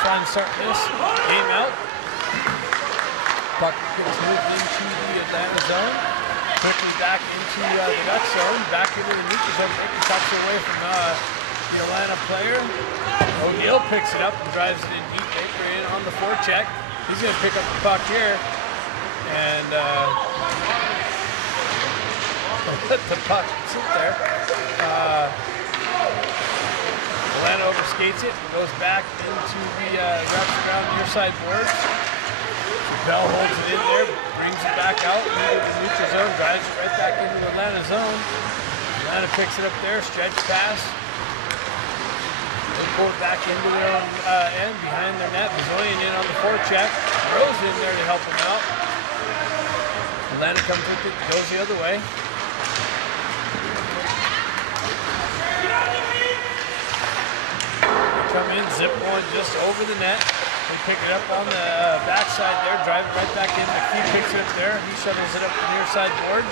trying to start this game out. Puck gets moved into the Atlanta zone. Quickly back into the Dutch zone. Back into the neutral zone. Tucks it away from the Atlanta player. O'Neill picks it up and drives it in deep. Baker in on the forecheck. He's going to pick up the puck here. And let the puck sit there. Alanta overskates it, goes back into the wraps around near side boards. Bell holds it in there, brings it back out into the neutral zone, drives it right back into the Atlanta zone. Atlanta picks it up there, stretch pass. They pull it back into their own end behind their net. Bazillion in on the forecheck. Rose in there to help him out. Atlanta comes with it, goes the other way. Come in, zip one just over the net. They pick it up on the backside there, drive it right back in. McPhee picks it up there. He shuttles it up the near side boards.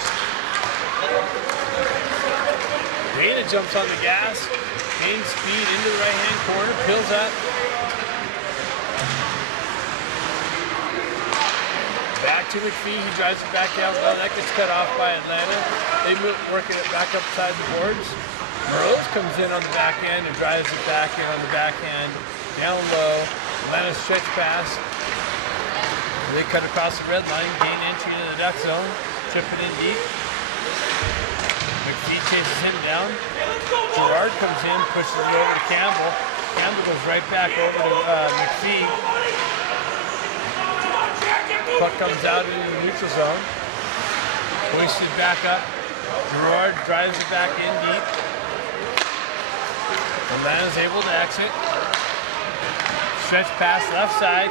Dana jumps on the gas, gains speed into the right-hand corner, pills up. Back to McPhee, he drives it back down low. That gets cut off by Atlanta. They move, working it back upside the boards. Rose comes in on the back end and drives it back in on the back end, down low. Atlanta's stretch pass. They cut across the red line, gain entry into the Duck zone, chip it in deep. McPhee chases him down. Gerard comes in, pushes it over to Campbell. Campbell goes right back over to McPhee. Puck comes out into the neutral zone. Hoisted back up. Gerard drives it back in deep. Atlanta's able to exit. Stretch pass left side.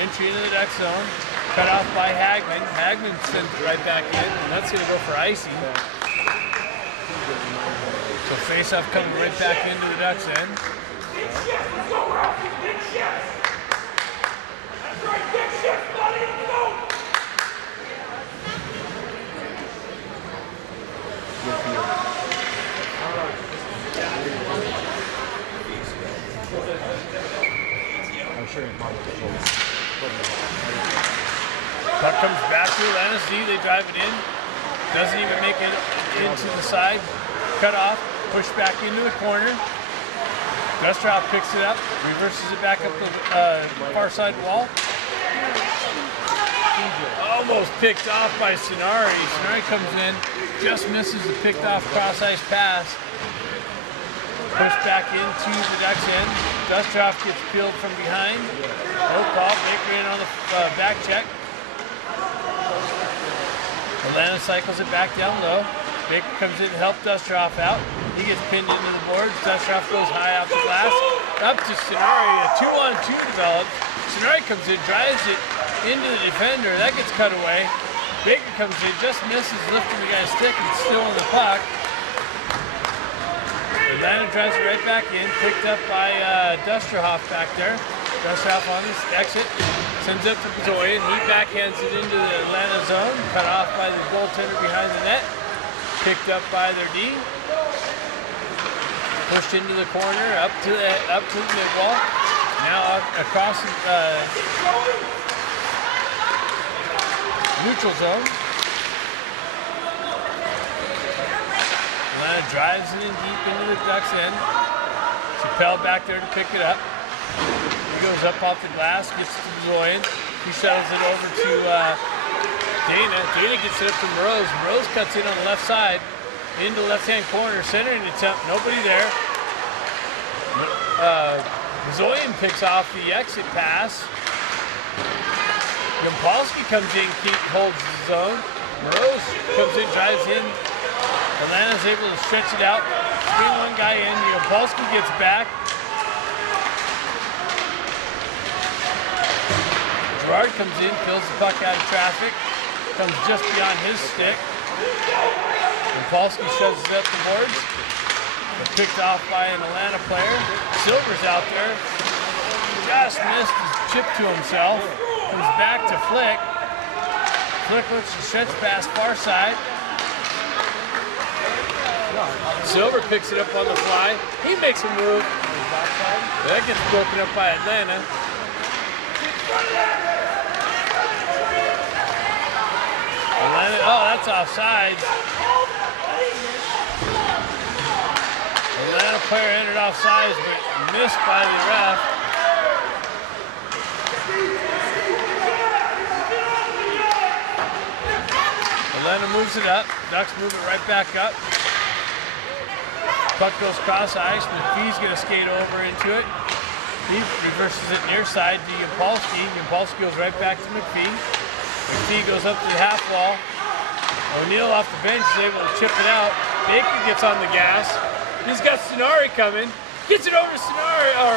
Entry into the Duck zone. Cut off by Hagman. Hagman sends it right back in. And that's going to go for icing. So face-off coming right back into the Ducks end. Puck comes back to Atlanta's D. They drive it in. Doesn't even make it into the side. Cut off. Pushed back into the corner. Dustrop picks it up. Reverses it back up the far side wall. Almost picked off by Sonari. Sonari comes in. Just misses the picked off cross ice pass. Pushed back into the Ducks end. Dustrop gets peeled from behind. No call. Baker in on the back check. Atlanta cycles it back down low. Baker comes in to help Dustrop out. He gets pinned into the boards. Dustrop goes high off the glass. Up to Sonari. A 2-on-2 develops. Sonari comes in, drives it into the defender. That gets cut away. Baker comes in, just misses, lifting the guy's stick and still in the puck. Atlanta drives it right back in, picked up by Dusterhoff back there. Dusterhoff on his exit, sends it to Bezoyan. He backhands it into the Atlanta zone, cut off by the goaltender behind the net. Picked up by their D. Pushed into the corner, up to the mid wall. Now across the neutral zone. Atlanta drives it in deep into the Ducks end. Chappelle back there to pick it up. He goes up off the glass, gets to Bezoyan. He shuttles it over to Dana. Dana gets it up to Moroz. Moroz cuts in on the left side, into the left-hand corner, centering attempt. Nobody there. Bezoyan picks off the exit pass. Yampolsky comes in, holds the zone. Moroz comes in, drives in. Atlanta's able to stretch it out. Bring one guy in. Yampolsky gets back. Gerard comes in, fills the puck out of traffic. Comes just beyond his stick. Yampolsky shoves it up the boards. But picked off by an Atlanta player. Silver's out there. Just missed his chip to himself. Comes back to Flick. Flick looks to stretch pass far side. Silver picks it up on the fly. He makes a move. That gets broken up by Atlanta. Atlanta, oh, that's offside. Atlanta player entered offsides, but missed by the ref. Atlanta moves it up. Ducks move it right back up. Puck goes cross ice. McPhee's going to skate over into it. He reverses it near side to Yampolsky. Yampolsky goes right back to McPhee. McPhee goes up to the half wall. O'Neill off the bench is able to chip it out. Baker gets on the gas. He's got Sonari coming. Gets it over to Sonari, or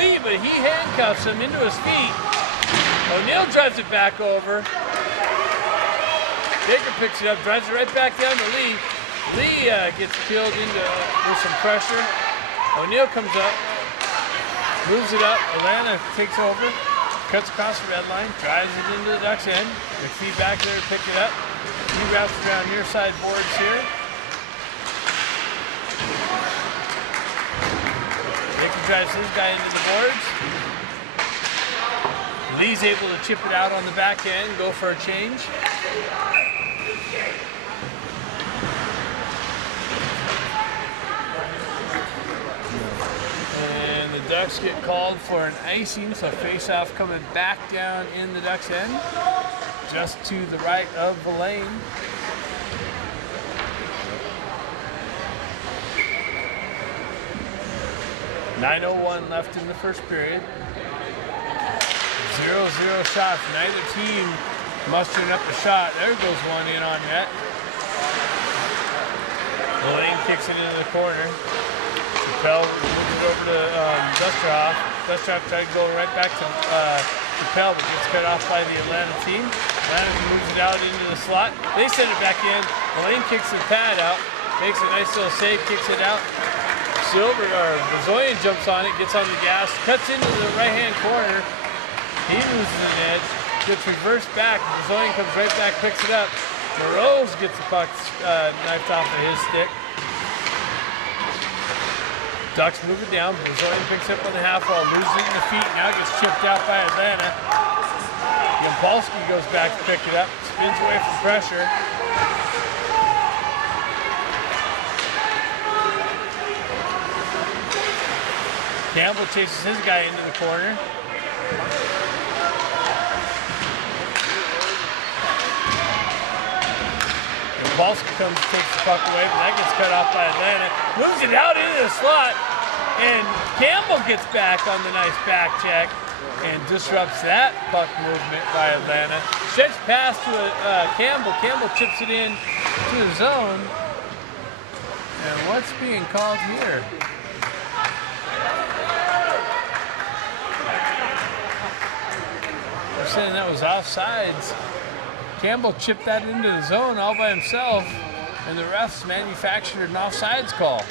Lee, but he handcuffs him into his feet. O'Neill drives it back over. Baker picks it up, drives it right back down to Lee. Lee gets killed with some pressure. O'Neill comes up, moves it up. Atlanta takes over, cuts across the red line, drives it into the Ducks' end. McPhee back there to pick it up. He wraps around near side boards here. Baker drives his guy into the boards. Lee's able to chip it out on the back end, go for a change. And the Ducks get called for an icing, so face-off coming back down in the Ducks' end, just to the right of the lane. .9:01 left in the first period. 0-0 shots. Neither team mustering up a shot. There goes one in on net. Lane kicks it into the corner. Chappelle moves it over to Dustrov. Dustrov tried to go right back to Chappelle, but gets cut off by the Atlanta team. Atlanta moves it out into the slot. They send it back in. Lane kicks the pad out. Makes a nice little save, kicks it out. Silver, or Bazoyan jumps on it, gets on the gas, cuts into the right-hand corner. He loses an edge, gets reversed back. Bazoyan comes right back, picks it up. Moreau gets the puck knifed off of his stick. Ducks move it down. Bazoyan picks it up on the half wall, loses it in the feet, now gets chipped out by Atlanta. Yampolsky goes back to pick it up, spins away from pressure. Campbell chases his guy into the corner. Yampolsky comes and takes the puck away, but that gets cut off by Atlanta. Moves it out into the slot, and Campbell gets back on the nice back check and disrupts that puck movement by Atlanta. Stretch pass to Campbell. Campbell chips it in to the zone. And what's being called here? They're saying that was offsides. Campbell chipped that into the zone all by himself, and the refs manufactured an offsides call.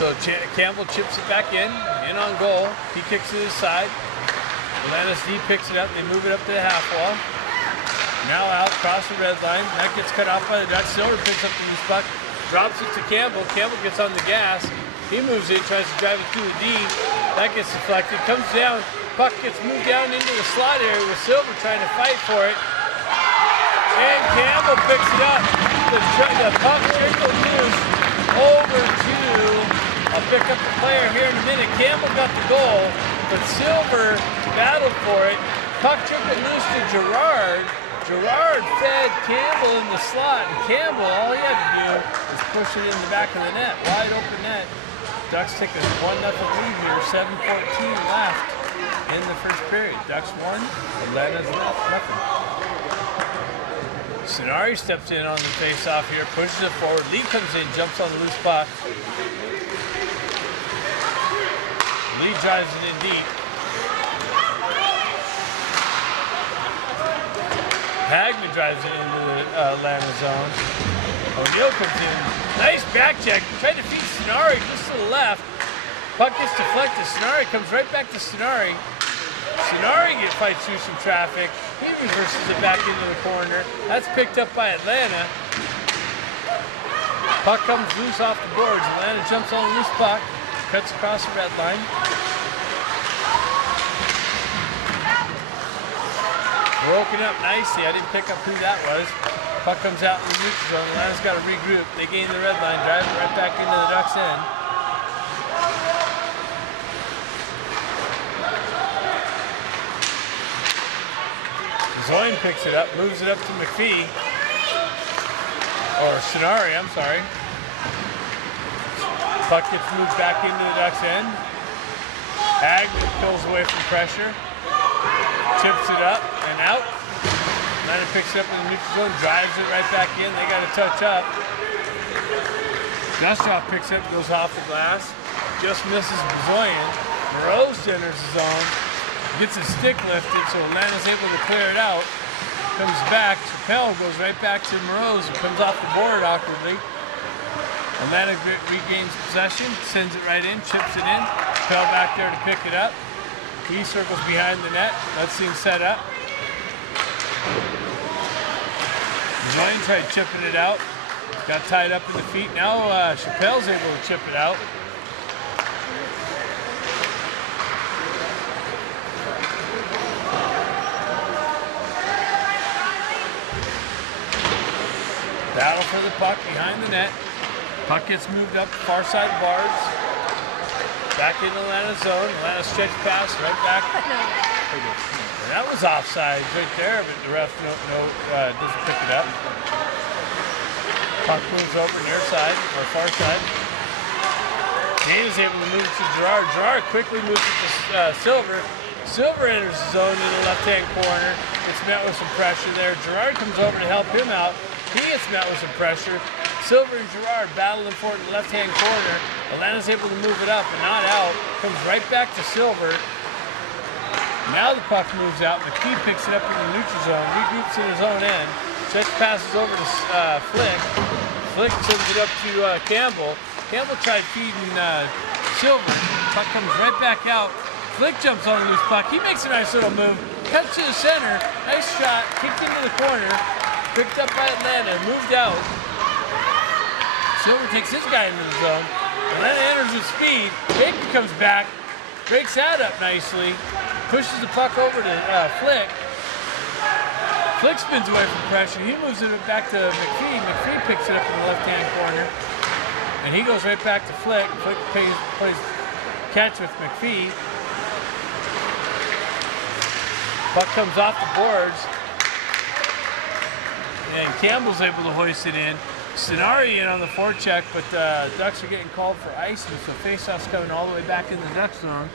So Campbell chips it back in on goal. He kicks it to his side. Atlanta's D picks it up. They move it up to the half wall. Now out, across the red line. That gets cut off by the Ducks. Silver picks up the loose puck, drops it to Campbell. Campbell gets on the gas. He moves it, tries to drive it through the D. That gets deflected, comes down. Puck gets moved down into the slot area with Silver trying to fight for it. And Campbell picks it up. The puck trickles loose over to, I'll pick up the player here in a minute. Campbell got the goal, but Silver battled for it. Puck trickled loose to Gerard. Gerard fed Campbell in the slot, and Campbell, all he had to do was push it in the back of the net, wide open net. Ducks take a 1-0 lead here, 7:14 left in the first period. Ducks 1, Atlanta's nothing. Sonari steps in on the face-off here, pushes it forward. Lee comes in, jumps on the loose puck. Lee drives it in deep. Hagman drives it into the Atlanta zone. O'Neill comes in. Nice back check. Tried to feed Sonari just to the left. Puck gets deflected. Sonari comes right back to Sonari. Sonari fights through some traffic. He reverses it back into the corner. That's picked up by Atlanta. Puck comes loose off the boards. Atlanta jumps on a loose puck, cuts across the red line. Broken up nicely. I didn't pick up who that was. Puck comes out in the neutral zone. Atlanta's got to regroup. They gain the red line, drive it right back into the Ducks' end. Zoin picks it up, moves it up to McPhee. Or Sonari, I'm sorry. Puck gets moved back into the Ducks' end. Ag pulls away from pressure. Tips it up and out. Atlanta picks it up in the neutral zone, drives it right back in. They got to touch up. Gustav picks it up, goes off the glass. Just misses Bazoyan. Moreau enters the zone. Gets his stick lifted, so Atlanta's able to clear it out. Comes back. Chappelle goes right back to Moreau, who comes off the board awkwardly. Atlanta regains possession, sends it right in, chips it in. Chappelle back there to pick it up. He circles behind the net, lets things set up. Join tried chipping it out. Got tied up in the feet. Now Chappelle's able to chip it out. Battle for the puck behind the net. Puck gets moved up far side bars. Back into Atlanta's zone. Atlanta stretch pass right back. That was offside right there, but the ref doesn't pick it up. Puck moves over near side or far side. Kane is able to move it to Gerard. Gerard quickly moves it to Silver. Silver enters the zone in the left-hand corner. It's met with some pressure there. Gerard comes over to help him out. He gets met with some pressure. Silver and Gerard battling for it in the left-hand corner. Atlanta's able to move it up and not out. Comes right back to Silver. Now the puck moves out. McKee picks it up in the neutral zone. Regroups in his own end. Checks passes over to Flick. Flick sends it up to Campbell. Campbell tried feeding Silver. Puck comes right back out. Flick jumps on a loose puck. He makes a nice little move. Cuts to the center. Nice shot. Kicked into the corner. Picked up by Atlanta, moved out. Silver takes his guy into the zone. Atlanta enters with speed. Baker comes back, breaks that up nicely, pushes the puck over to Flick. Flick spins away from pressure. He moves it back to McPhee. McPhee picks it up in the left-hand corner. And he goes right back to Flick. Flick plays catch with McPhee. Puck comes off the boards. And Campbell's able to hoist it in. Sonari in on the forecheck, but the Ducks are getting called for icing, so faceoff's coming all the way back in the Ducks zone.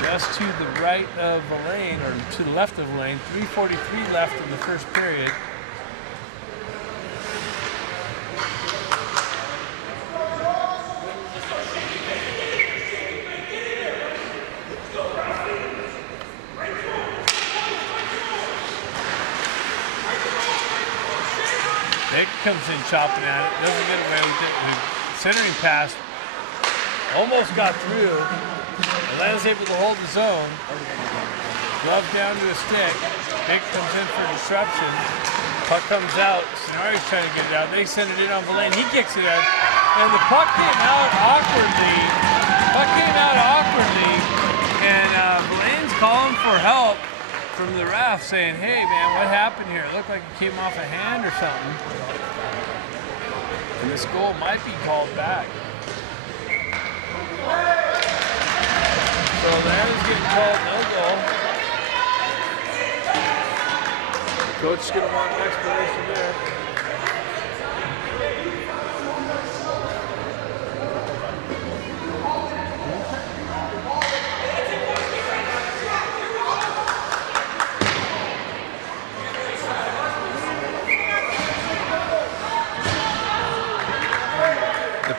Just to the right of the lane, or to the left of the lane. 3:43 left in the first period. Nick comes in chopping at it, doesn't get away with it. The centering pass almost got through. Atlanta's able to hold the zone. Glove down to a stick. Nick comes in for disruption. Puck comes out. Sonari's trying to get it out. They send it in on Villain. He kicks it in. And the puck came out awkwardly. And Villain's calling for help from the ref, saying, hey man, what happened here? It looked like it came off a hand or something. And this goal might be called back. So Atlanta's getting called no goal. The coach is going to want an explanation there.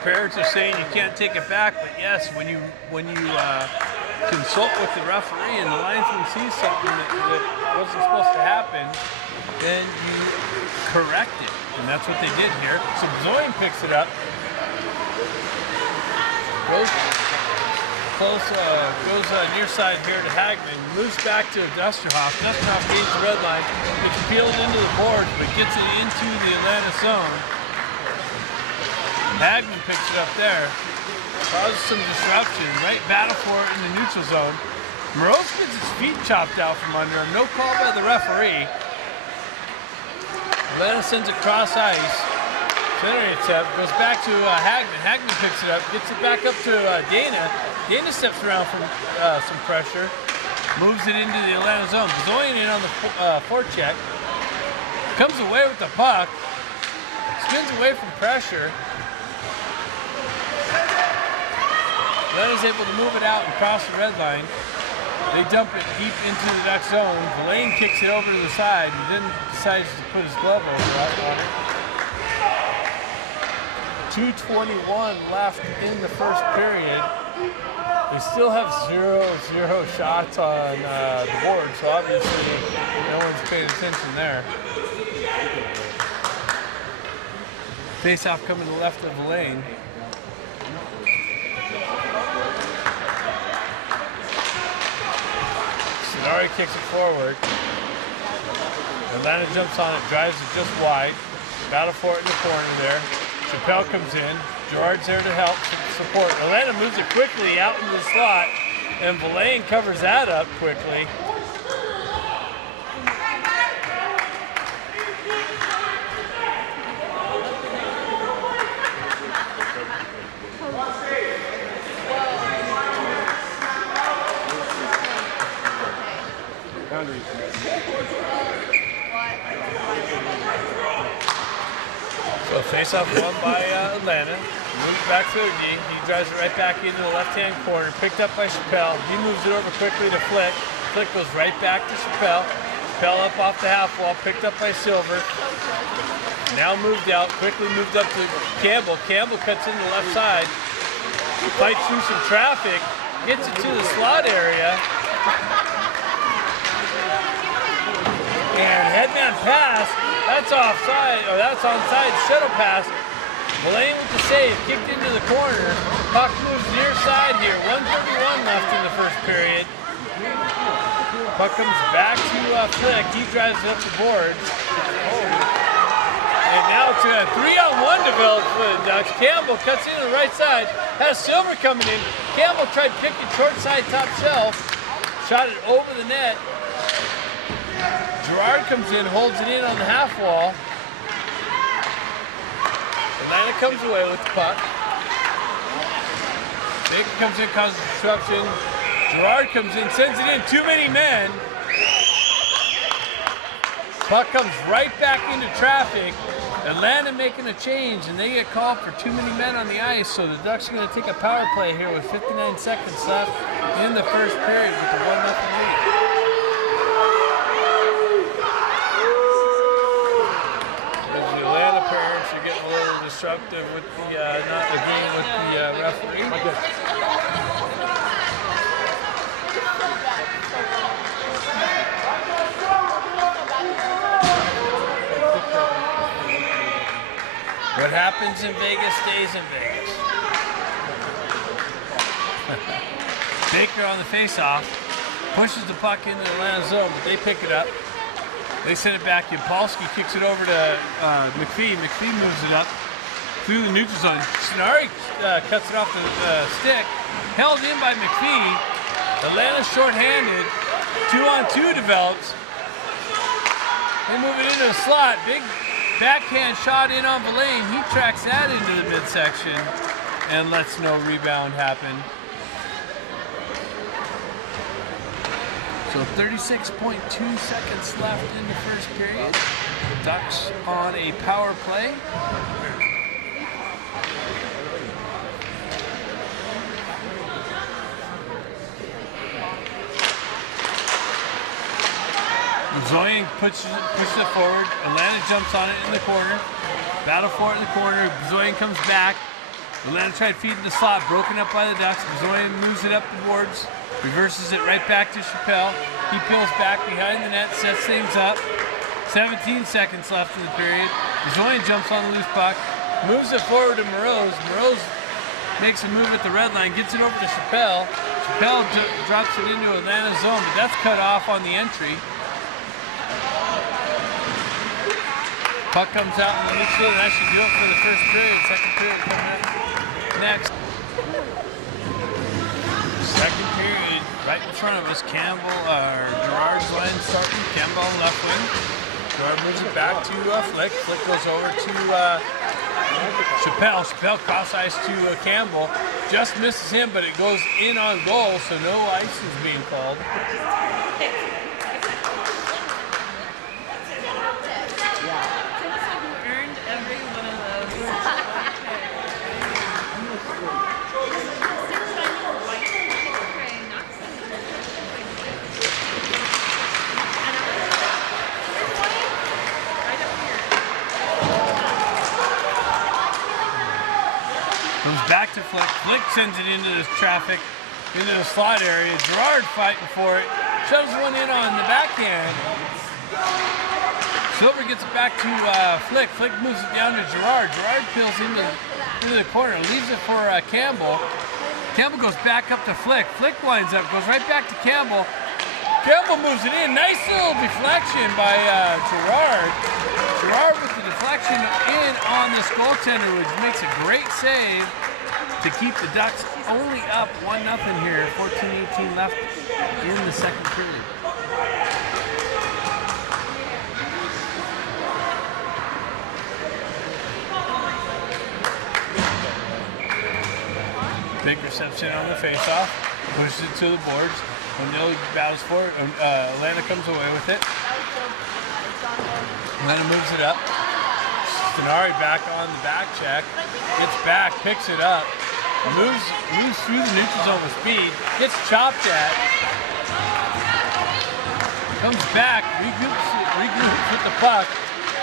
Parents are saying you can't take it back, but yes, when you consult with the referee and the linesman sees something that wasn't supposed to happen, then you correct it, and that's what they did here. So Zoin picks it up, goes close, goes near side here to Hagman, moves back to Dusterhoff. Dusterhoff gains the red line, gets peeled into the boards, but gets it into the Atlanta zone. Hagman picks it up there, causes some disruption, right battle for it in the neutral zone. Moroz gets his feet chopped out from under him, no call by the referee. Atlanta sends it cross ice. Center attempt, goes back to Hagman. Hagman picks it up, gets it back up to Dana. Dana steps around from some pressure, moves it into the Atlanta zone. Bezoyan in on the forecheck, comes away with the puck, spins away from pressure. Atlanta's able to move it out and cross the red line. They dump it deep into the Duck zone. Villain kicks it over to the side and then decides to put his glove over it. 2:21 left in the first period. They still have 0-0 shots on the board, so obviously no one's paying attention there. Face-off coming to the left of the lane. Sonari kicks it forward. Atlanta jumps on it, drives it just wide. Battle for it in the corner there. Chappelle comes in. Gerard's there to help support. Atlanta moves it quickly out into the slot, and Villain covers that up quickly. So face-off won by Atlanta. Moves back to Iggy. He drives it right back into the left-hand corner. Picked up by Chappelle. He moves it over quickly to Flick. Flick goes right back to Chappelle. Chappelle up off the half wall. Picked up by Silver. Now moved out. Quickly moved up to Campbell. Campbell cuts in the left side. Fights through some traffic. Gets it to the slot area. And headman pass, that's offside, or that's onside, shuttle pass. Blaine with the save, kicked into the corner. Puck moves near side here, 1:31 left in the first period. Puck comes back to Flick, he drives it up the board. And now it's a 3-on-1 developed for the Ducks. Campbell cuts into the right side, has Silver coming in. Campbell tried picking short side top shelf, shot it over the net. Gerard comes in, holds it in on the half wall. Atlanta comes away with the puck. Baker comes in, causes disruption. Gerard comes in, sends it in, too many men. Puck comes right back into traffic. Atlanta making a change, and they get called for too many men on the ice, so the Ducks are going to take a power play here with 59 seconds left in the first period with the 1-0 lead. Disruptive with the not agreeing with the referee. What happens in Vegas stays in Vegas. Baker on the face-off pushes the puck into the Atlanta zone, but they pick it up. They send it back. Yapolsky kicks it over to McPhee. McPhee moves it up through the neutral zone. Sonari cuts it off the stick. Held in by McPhee. Atlanta's shorthanded. 2-on-2 develops. They move it into a slot. Big backhand shot in on Villain. He tracks that into the midsection and lets no rebound happen. So 36.2 seconds left in the first period. Ducks on a power play. Zoyan pushes it forward. Atlanta jumps on it in the corner. Battle for it in the corner. Zoyan comes back. Atlanta tried feeding the slot, broken up by the Ducks. Zoyan moves it up the boards. Reverses it right back to Chappelle. He peels back behind the net, sets things up. 17 seconds left in the period. Zoyan jumps on the loose puck, moves it forward to Moroz. Moroz makes a move at the red line, gets it over to Chappelle. Chappelle drops it into Alanta's zone, but that's cut off on the entry. Puck comes out in the neutral, and that should do it for the first period. Second period coming up next. Second period, right in front of us, Gerard's line starting, Campbell on left wing. Gerard moves it back to Flick. Flick goes over to Chappelle. Chappelle cross ice to Campbell. Just misses him, but it goes in on goal, so no ice is being called. Comes back to Flick. Flick sends it into this traffic, into the slot area. Gerard fighting for it. Shoves one in on the backhand. Silver gets it back to Flick. Flick moves it down to Gerard. Gerard peels into the corner, leaves it for Campbell. Campbell goes back up to Flick. Flick winds up, goes right back to Campbell. Campbell moves it in. Nice little deflection by Gerard. Gerard with the deflection in on this goaltender, which makes a great save to keep the Ducks only up 1-0 here. 14-18 left in the second period. Baker steps in on the faceoff, pushes it to the boards. O'Neill battles for it. Alanta comes away with it. Alanta moves it up. Stenari back on the back check. Gets back, picks it up. Moves through the neutral zone with speed. Gets chopped at. Comes back, regroups with the puck.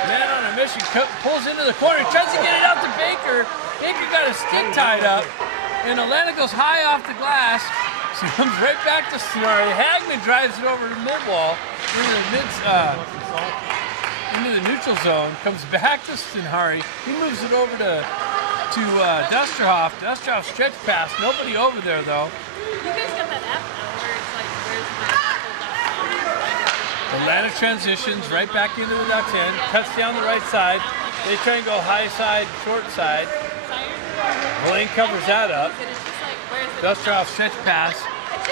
Man on a mission, pulls into the corner. Tries to get it out to Baker. Baker got his stick tied up. And Alanta goes high off the glass. So he comes right back to Stenari. Hagman drives it over to mid-wall into the neutral zone. Comes back to Stenari. He moves it over to Dusterhoff. Dusterhoff stretch pass. Nobody over there though. You guys got that app now where it's like, where's my Alanta transitions right back into the Ducks end. Cuts down the right side. They try and go high side, short side. Blaine covers that up. Dusterhoff stretch pass.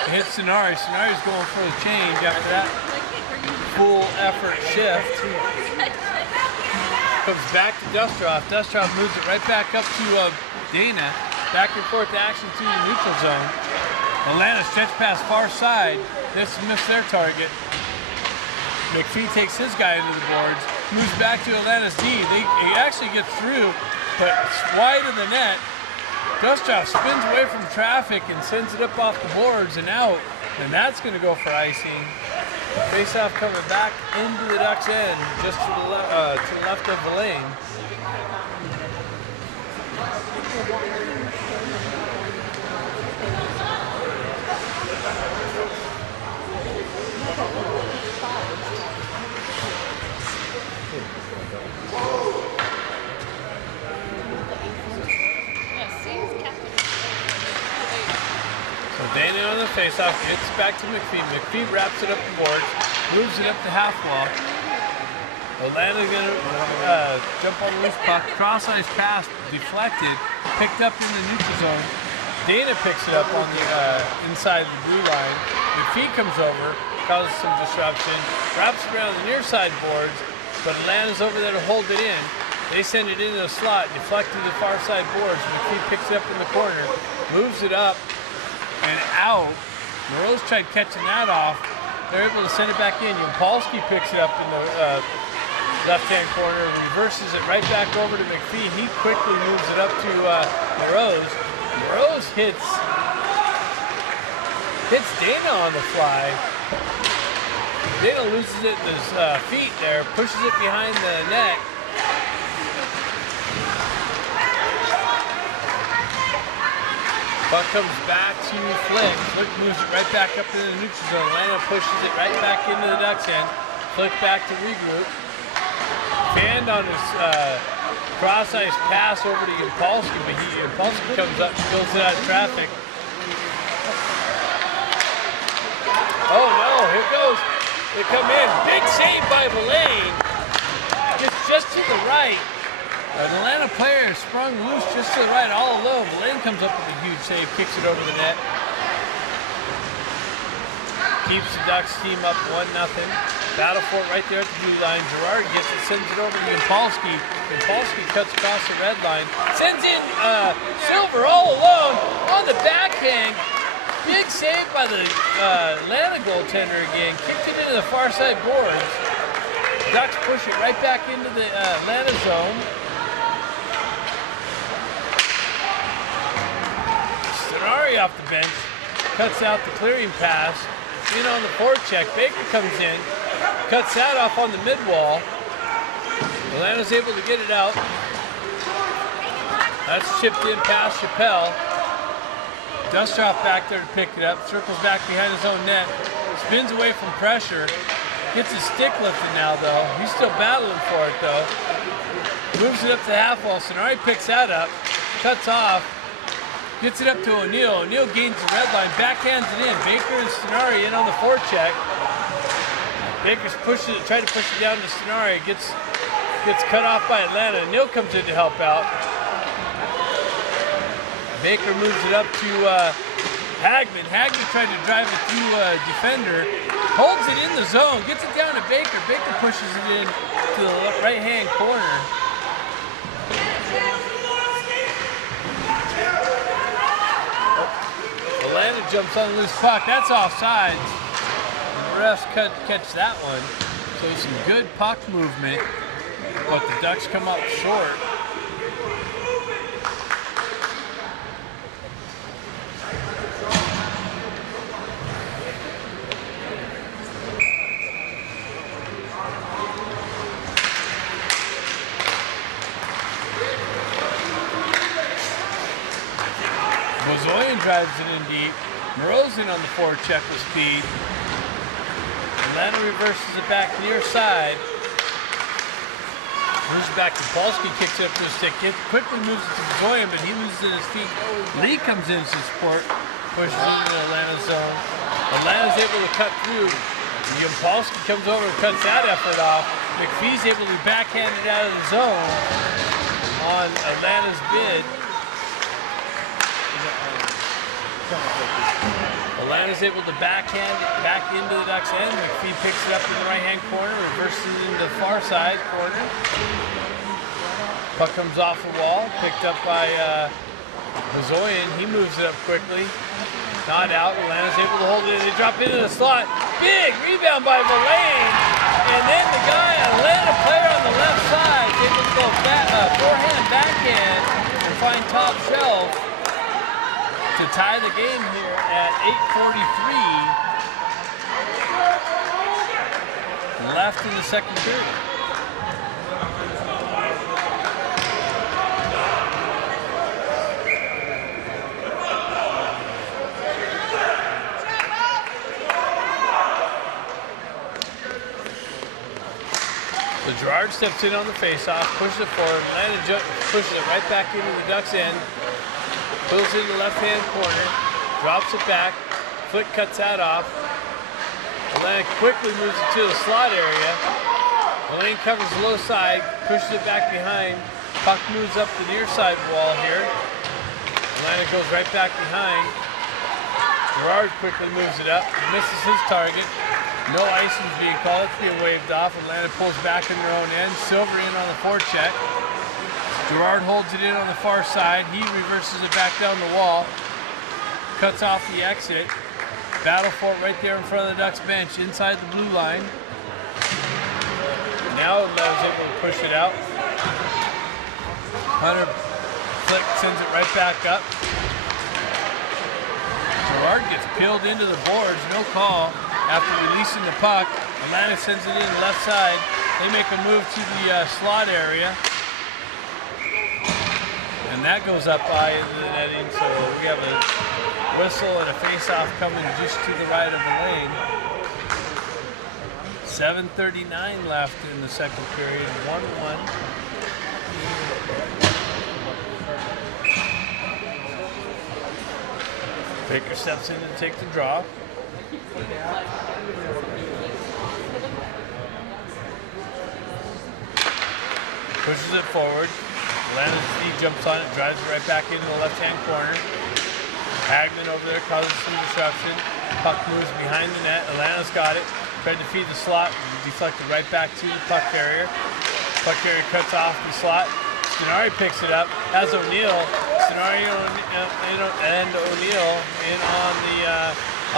It hits Stenari. Stenari's going for the change after that full effort shift. Comes back to Dusterhoff. Dusterhoff moves it right back up to Dana. Back and forth action to the neutral zone. Alanta stretch pass far side. This missed their target. McPhee takes his guy into the boards. Moves back to Atlanta's D. He actually gets through, but it's wide of the net. Dusterhoff spins away from traffic and sends it up off the boards and out, and that's going to go for icing. Faceoff coming back into the Ducks end, just to the left of the lane. Dana on the faceoff, gets back to McPhee. McPhee wraps it up the board, moves it up the half wall. Alanta gonna jump on the loose puck. Cross ice pass deflected, picked up in the neutral zone. Dana picks it up on the inside the blue line. McPhee comes over, causes some disruption, wraps around the near side boards, but Atlanta's over there to hold it in. They send it into the slot, deflected to the far side boards. McPhee picks it up in the corner, moves it up and out. Moreau's tried catching that off. They're able to send it back in. Yampolsky picks it up in the left-hand corner, reverses it right back over to McPhee. He quickly moves it up to Moreau's. Moreau's hits Dana on the fly. Dana loses it in his feet there, pushes it behind the net. Puck comes back to Flick. Flick moves it right back up into the neutral zone. Alanta pushes it right back into the Ducks end. Flick back to regroup. Fanned on his Cross-ice pass over to Yapolsky, but Yapolsky comes up, fills it out of traffic. Oh no, here goes. They come in. Big save by Villain. Gets just to the right. An Atlanta player sprung loose just to the right, all alone. Villain comes up with a huge save, kicks it over the net. Keeps the Ducks team up 1-0. Battle for it right there at the blue line. Gerard gets it, sends it over to Yapolsky. Yapolsky cuts across the red line. Sends in Silver all alone on the backhand. Big save by the Atlanta goaltender again. Kicked it into the far side boards. Ducks push it right back into the Atlanta zone. Stenari off the bench. Cuts out the clearing pass. In on the forecheck. Baker comes in. Cuts that off on the mid wall. Atlanta's able to get it out. That's chipped in past Chappelle. Dustoff back there to pick it up. Circles back behind his own net. Spins away from pressure. Gets his stick lifted now though. He's still battling for it though. Moves it up to the half wall. Stenari picks that up. Cuts off. Gets it up to O'Neill. O'Neill gains the red line. Backhands it in. Baker and Stenari in on the forecheck. Baker's trying to push it down to Stenari. Gets cut off by Atlanta. O'Neill comes in to help out. Baker moves it up to Hagman. Hagman tried to drive it through a defender. Holds it in the zone. Gets it down to Baker. Baker pushes it in to the right-hand corner. Atlanta jumps on the loose puck. That's offsides. The refs catch that one. So some good puck movement, but the Ducks come up short. Bozoyan drives it in deep. Morozin on the forecheck with speed. Atlanta reverses it back near side. Moves it back to Polsky, kicks it up to the stick. Quickly moves it to Bozoyan, but he loses his feet. Lee comes in to support. Pushes into the Atlanta zone. Atlanta's able to cut through. Polsky comes over and cuts that effort off. McPhee's able to backhand it out of the zone on Atlanta's bid. Atlanta's able to backhand it back into the Ducks end. McPhee picks it up in the right-hand corner, reverses it into the far side corner. Puck comes off the wall, picked up by Bozoyan. He moves it up quickly. Not out. Atlanta's able to hold it. They drop into the slot. Big rebound by Villain. And then the guy, Atlanta player on the left side, able to go forehand, backhand, and find top shelf to tie the game here at 8:43 left in the second period. So Gerard steps in on the faceoff, pushes it forward. Atlanta pushes it right back into the Ducks end. Pulls it in the left-hand corner, drops it back, Flick cuts that off. Atlanta quickly moves it to the slot area. Elaine covers the low side, pushes it back behind. Puck moves up the near side wall here. Atlanta goes right back behind. Gerard quickly moves it up, misses his target. No icing's being called, it's being waved off. Atlanta pulls back in their own end. Silver in on the forecheck. Gerard holds it in on the far side. He reverses it back down the wall. Cuts off the exit. Battle for it right there in front of the Ducks bench, inside the blue line. Now Atlanta's able to push it out. Hunter Flick sends it right back up. Gerard gets peeled into the boards, no call. After releasing the puck, Atlanta sends it in left side. They make a move to the slot area. And that goes up by into the netting, so we have a whistle and a face-off coming just to the right of the lane. 7:39 left in the second period, 1-1. Baker steps in to take the draw. Pushes it forward. Alanta's D jumps on it, drives it right back into the left-hand corner. Hagman over there causes some disruption. Puck moves behind the net. Alanta's got it. Tried to feed the slot. Deflected right back to the puck carrier. Puck carrier cuts off the slot. Stenari picks it up. Has O'Neill. Stenari and O'Neill in on the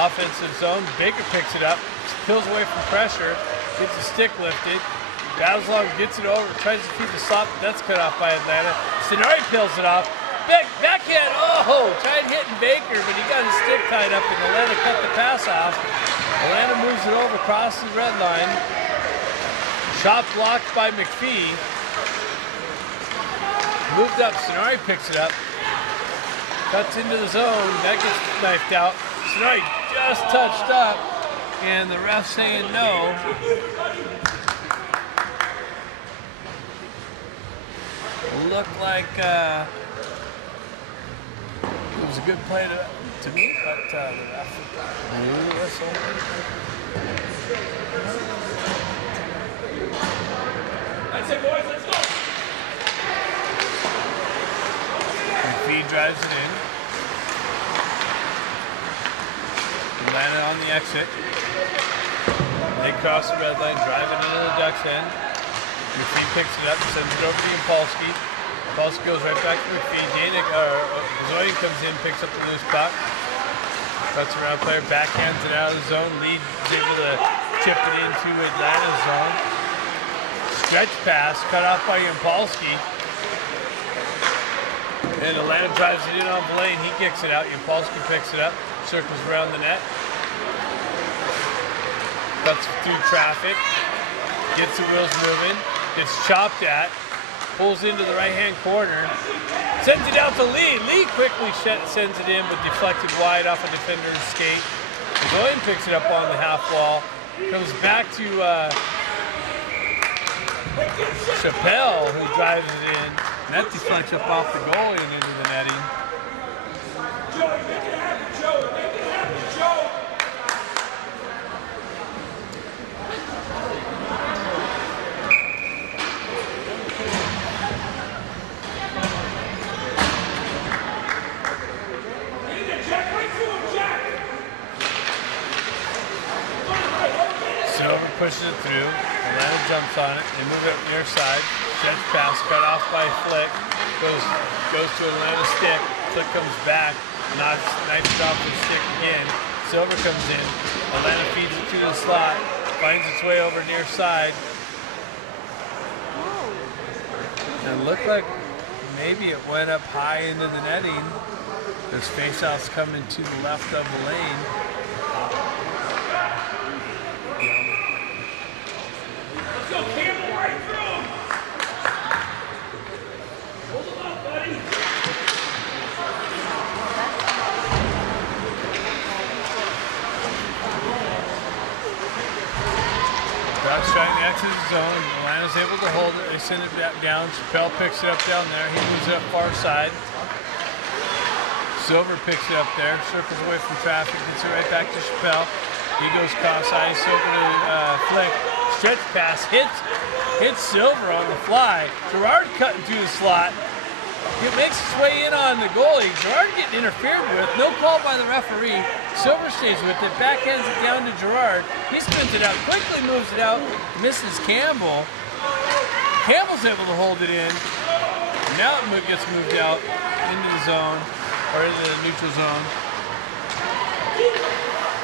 offensive zone. Baker picks it up. Peels away from pressure. Gets the stick lifted. Battles along, gets it over. Tries to feed the slot, but that's cut off by Atlanta. Stenari peels it off. Backhand. Oh! Tried hitting Baker, but he got his stick tied up, and Atlanta cut the pass off. Atlanta moves it over across the red line. Shot blocked by McPhee. Moved up. Stenari picks it up. Cuts into the zone. That gets knifed out. Stenari just touched up, and the ref saying no. Looked like it was a good play to me, but the ref blew the whistle. That's it, boys. Let's go. McPhee drives it in. Atlanta on the exit. They cross the red line, drive it into the Ducks end. McPhee picks it up, sends it over to Yapolsky. Yapolsky goes right back to McPhee. Zoyan comes in, picks up the loose puck. Cuts around player, backhands it out of the zone. Lead is able to tip it into Atlanta's zone. Stretch pass, cut off by Yapolsky. And Atlanta drives it in on Blaine. He kicks it out. Yapolsky picks it up, circles around the net. Cuts through traffic. Gets the wheels moving. Gets chopped at. Pulls into the right-hand corner. Sends it out to Lee. Lee quickly sends it in, but deflected wide off a defender's skate. Zoyan picks it up on the half wall. Comes back to Chappelle, who drives it in. And that deflects up off the goalie and into the netting. Joey, make it happen, Joey. Make it happen, Joe. Silver pushes it through. Atlanta jumps on it. They move it up near side. Stretch pass cut off by Flick. Goes to Atlanta's stick. Flick comes back. Knifes it off the stick again. Silver comes in. Atlanta feeds it to the slot. Finds its way over near side. And it looked like maybe it went up high into the netting. This faceoff's coming to the left of the lane. Let's go, Campbell, right through him. Hold him up, buddy. Ducks trying to exit the zone. Atlanta's able to hold it. They send it back down. Chappelle picks it up down there. He moves it up far side. Silver picks it up there, circles away from traffic, gets it right back to Chappelle. He goes cross ice over to Flick. Stretch pass, hits Silver on the fly. Gerard cutting through the slot. He makes his way in on the goalie. Gerard getting interfered with. No call by the referee. Silver stays with it, backhands it down to Gerard. He spins it out, quickly moves it out, misses Campbell. Campbell's able to hold it in. Now it gets moved out into the zone, or into the neutral zone.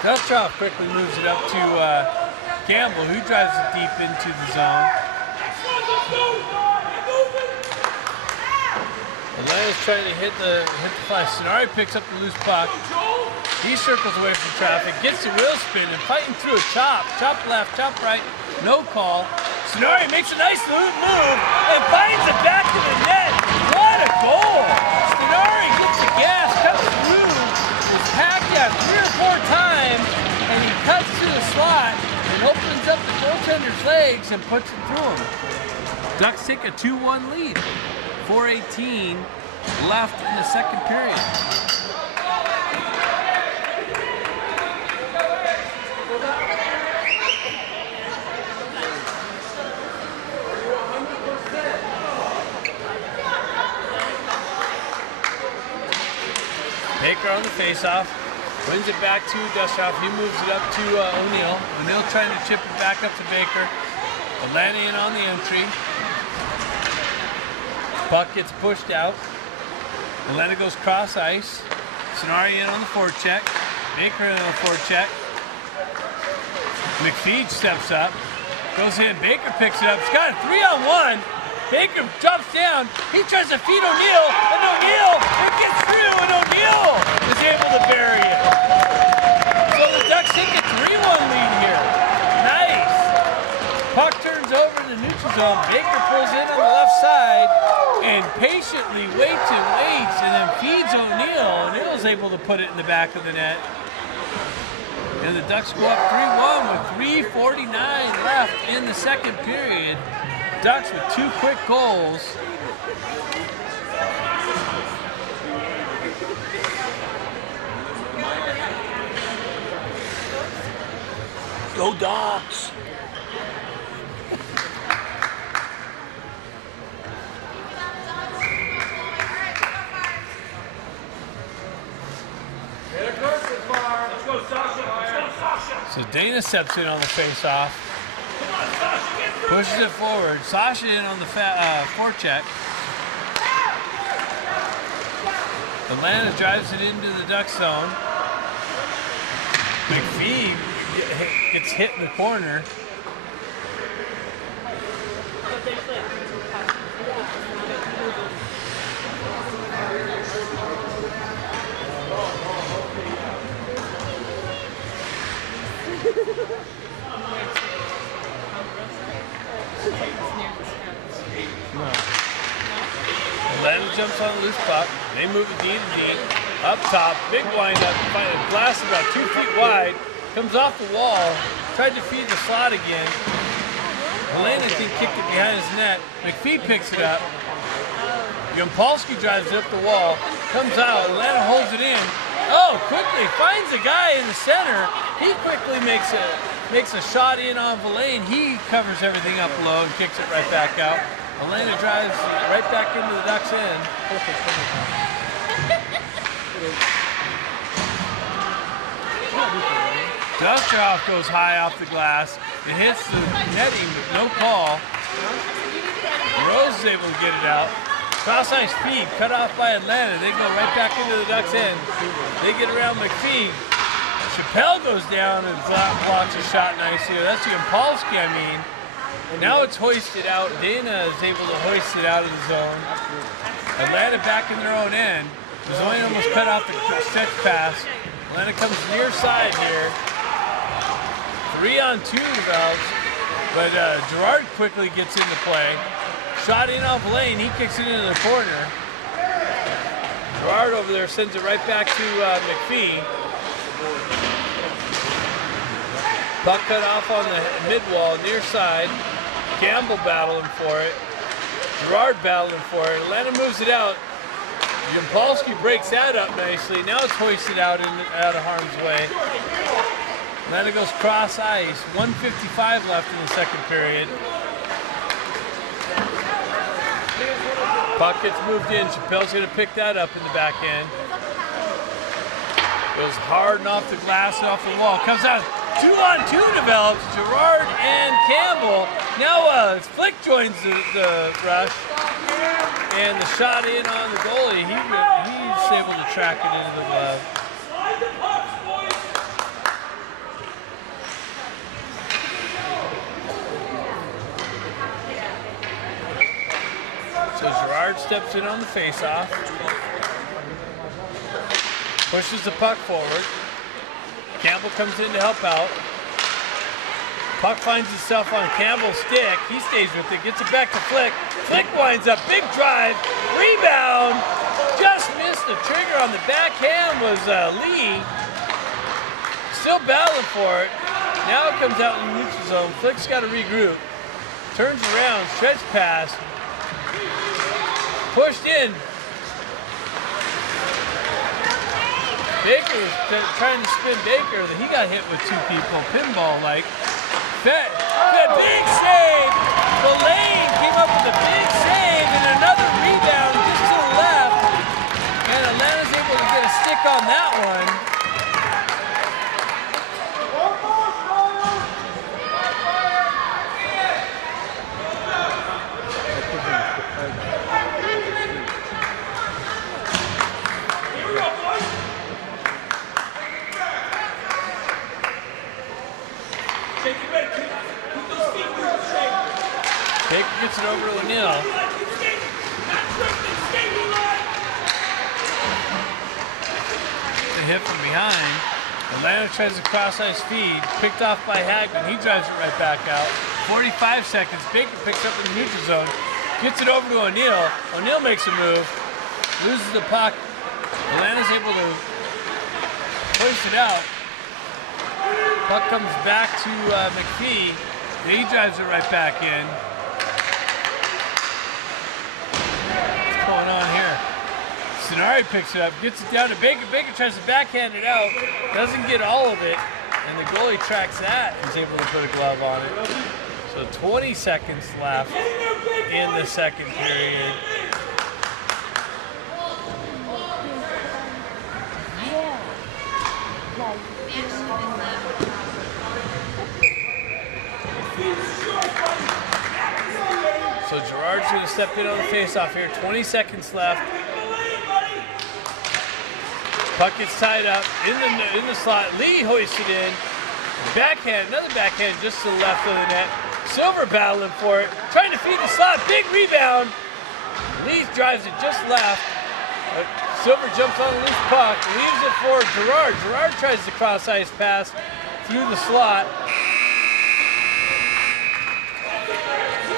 Dustrov quickly moves it up to Campbell, who drives it deep into the zone. Atlanta's trying to hit the fly. Stenari picks up the loose puck. He circles away from traffic, gets the wheel spin, and fighting through a chop. Chop left, chop right, no call. Stenari makes a nice move and finds it back to the net. What a goal! Stenari gets the gas, comes through, is hacked out 3 or 4 times, and he cuts through the slot and opens up the goaltender's legs and puts it through him. Ducks take a 2-1 lead. 4:18 left in the second period. Baker on the faceoff. Wins it back to Dustoff. He moves it up to O'Neal. O'Neal trying to chip it back up to Baker. Alanta in on the entry. Puck gets pushed out. Alanta goes cross ice. Sonari in on the forecheck. Baker in on the forecheck. McPhee steps up. Goes in. Baker picks it up. He's got a 3-on-1. Baker drops down. He tries to feed O'Neal. And O'Neal, it gets through. And O'Neal is able to bury it. So the Ducks take a 3-1 lead here. Nice. Puck turns over in the neutral zone. Baker pulls in on the left side and patiently waits and waits and then feeds O'Neal. O'Neal's able to put it in the back of the net. And the Ducks go up 3-1 with 3:49 left in the second period. Ducks with 2 quick goals. Go Ducks! So Dana steps in on the face-off, pushes it forward. Sasha in on the forecheck. Alanta drives it into the Duck zone. McPhee gets hit in the corner. Alanta jumps on the loose puck. They move it D to D. Up top, big windup. Blast about 2 feet wide. Comes off the wall. Tried to feed the slot again. Alanta kicked it behind his net. McPhee picks it up. Yampolsky drives it up the wall. Comes out. Alanta holds it in. Oh, quickly finds a guy in the center. He quickly makes a shot in on Villain. He covers everything up low and kicks it right back out. Alanta drives right back into the Ducks' end. Dustoff goes high off the glass. It hits the netting, but no call. Rose is able to get it out. Cross ice feed, cut off by Alanta. They go right back into the Ducks' end. They get around McPhee. Chappelle goes down and blocks a shot nicely. That's Yampolsky, I mean. Now it's hoisted out. Dana is able to hoist it out of the zone. Alanta back in their own end. Zoe almost cut off the stretch pass. Alanta comes near side here. 3-on-2 develops, but Gerard quickly gets into play. Shot in off lane, he kicks it into the corner. Gerard over there sends it right back to McPhee. Puck cut off on the mid wall, near side. Campbell battling for it. Gerard battling for it. Alanta moves it out. Yampolsky breaks that up nicely. Now it's hoisted out of harm's way. Alanta goes cross ice. 1:55 left in the second period. Puck gets moved in. Chappelle's going to pick that up in the back end. Goes hard and off the glass and off the wall. Comes out. 2-on-2 develops. Gerard and Campbell. Now Flick joins the rush. And the shot in on the goalie. He's able to track it into the glove. So Gerard steps in on the faceoff. Pushes the puck forward. Campbell comes in to help out. Puck finds itself on Campbell's stick. He stays with it, gets it back to Flick. Flick winds up, big drive, rebound. Just missed the trigger on the backhand was Lee. Still battling for it. Now it comes out in the neutral zone. Flick's got to regroup. Turns around, stretch pass. Pushed in. Baker was trying to spin Baker. He got hit with 2 people, pinball-like. The big save! Villain came up with a big save and another rebound just to the left. And Alanta's able to get a stick on that Baker gets it over to O'Neal. The hit from behind. Alanta tries to cross-ice feed, picked off by Hagman. He drives it right back out. 45 seconds. Baker picks up in the neutral zone, gets it over to O'Neal. O'Neal makes a move, loses the puck. Alanta's able to hoist it out. Puck comes back to McPhee. He drives it right back in. What's going on here? Sonari picks it up, gets it down to Baker. Baker tries to backhand it out, doesn't get all of it, and the goalie tracks that. He's able to put a glove on it. So 20 seconds left in the second period. So Gerard's going to step in on the faceoff here. 20 seconds left. Puck gets tied up in the slot. Lee hoists it in. Backhand, another backhand just to the left of the net. Silver battling for it, trying to feed the slot. Big rebound. Lee drives it just left. Silver jumps on the loose puck, leaves it for Gerard. Gerard tries the cross ice pass through the slot.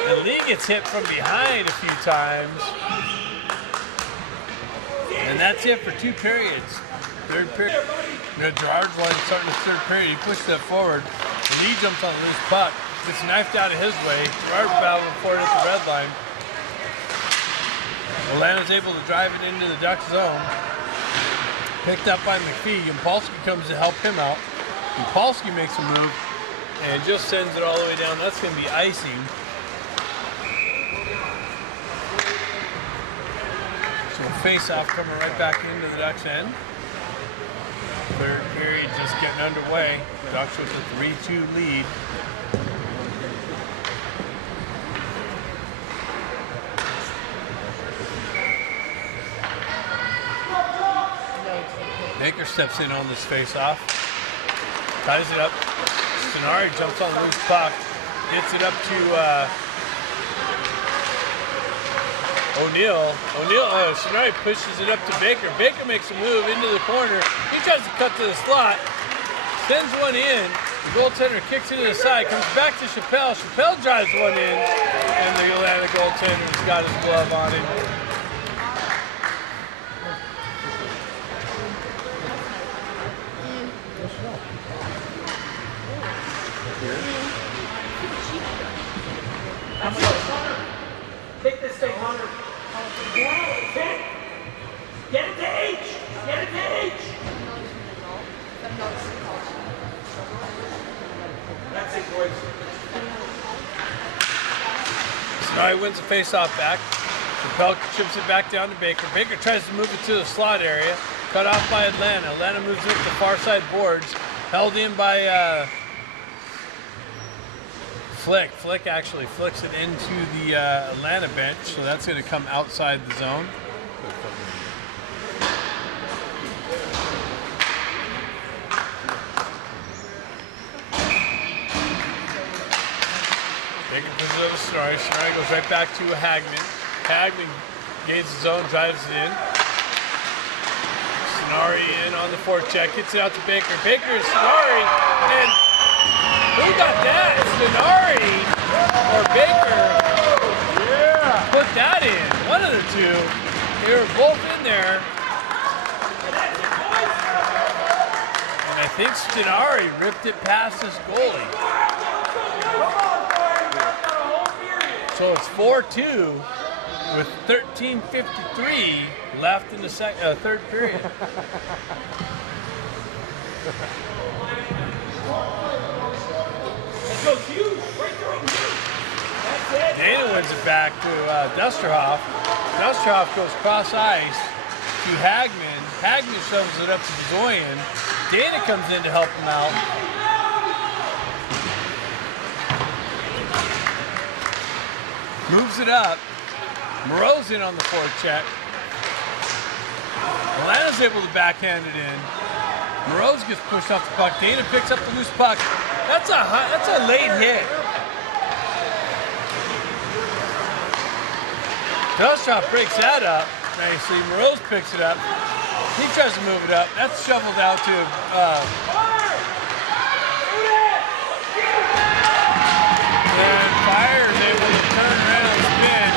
And Lee gets hit from behind a few times. And that's it for 2 periods. Third period. Gerard's line starting the third period. He pushes that forward. Lee jumps on the loose puck. Gets knifed out of his way. Gerard's battling for it at the red line. Alanta's able to drive it into the Duck zone. Picked up by McPhee. Yampolsky comes to help him out. Yampolsky makes a move and just sends it all the way down. That's going to be icing. So face-off coming right back into the Ducks' end. Third period just getting underway. Ducks with a 3-2 lead. Baker steps in on this face-off. Ties it up. Sonari jumps on the loose puck. Gets it up to O'Neal. Sonari pushes it up to Baker. Baker makes a move into the corner. He tries to cut to the slot. Sends one in. The goaltender kicks it to the side. Comes back to Chappelle. Chappelle drives one in. And the Atlanta goaltender's got his glove on him. Take this thing, Hunter. Get it to H. Get it to H. That's it, boys. Sonari wins the face-off back. Chappelle chips it back down to Baker. Baker tries to move it to the slot area. Cut off by Atlanta. Atlanta moves it to the far side boards. Held in by Flick. Flick actually flicks it into the Atlanta bench, so that's going to come outside the zone. Baker puts it over Sonari. Sonari goes right back to Hagman. Hagman gains the zone, drives it in. Sonari in on the forecheck, gets it out to Baker. Baker and Sonari, and who got that? Sonari or Baker? Yeah. Put that in. One of the two. They were both in there. And I think Sonari ripped it past his goalie. So it's 4-2 with 13:53 left in the third period. Dana wins it back to Dusterhoff. Dusterhoff goes cross ice to Hagman. Hagman shoves it up to Zoyan. Dana comes in to help him out. Moves it up. Moreau's in on the forecheck. Atlanta's able to backhand it in. Moreau's gets pushed off the puck. Dana picks up the loose puck. That's a late hit. Dustrop breaks that up nicely. Morose picks it up. He tries to move it up. That's shoveled out to and Fire is able to turn around, spin,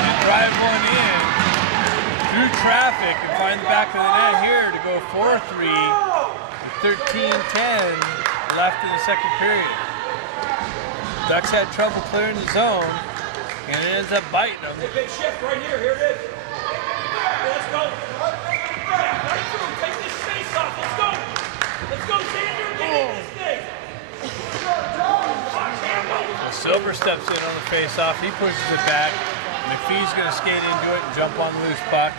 and drive one in through traffic and find the back of the net here to go 4-3 with 13-10 left in the second period. Ducks had trouble clearing the zone, and it ends up biting them. Hey, big shift right here. Here it is. Okay, let's go. Right through. Take this space off. Let's go. Let's go, Xander. Get in this thing. So Silver steps in on the face-off. He pushes it back. McPhee's going to skate into it and jump on the loose puck.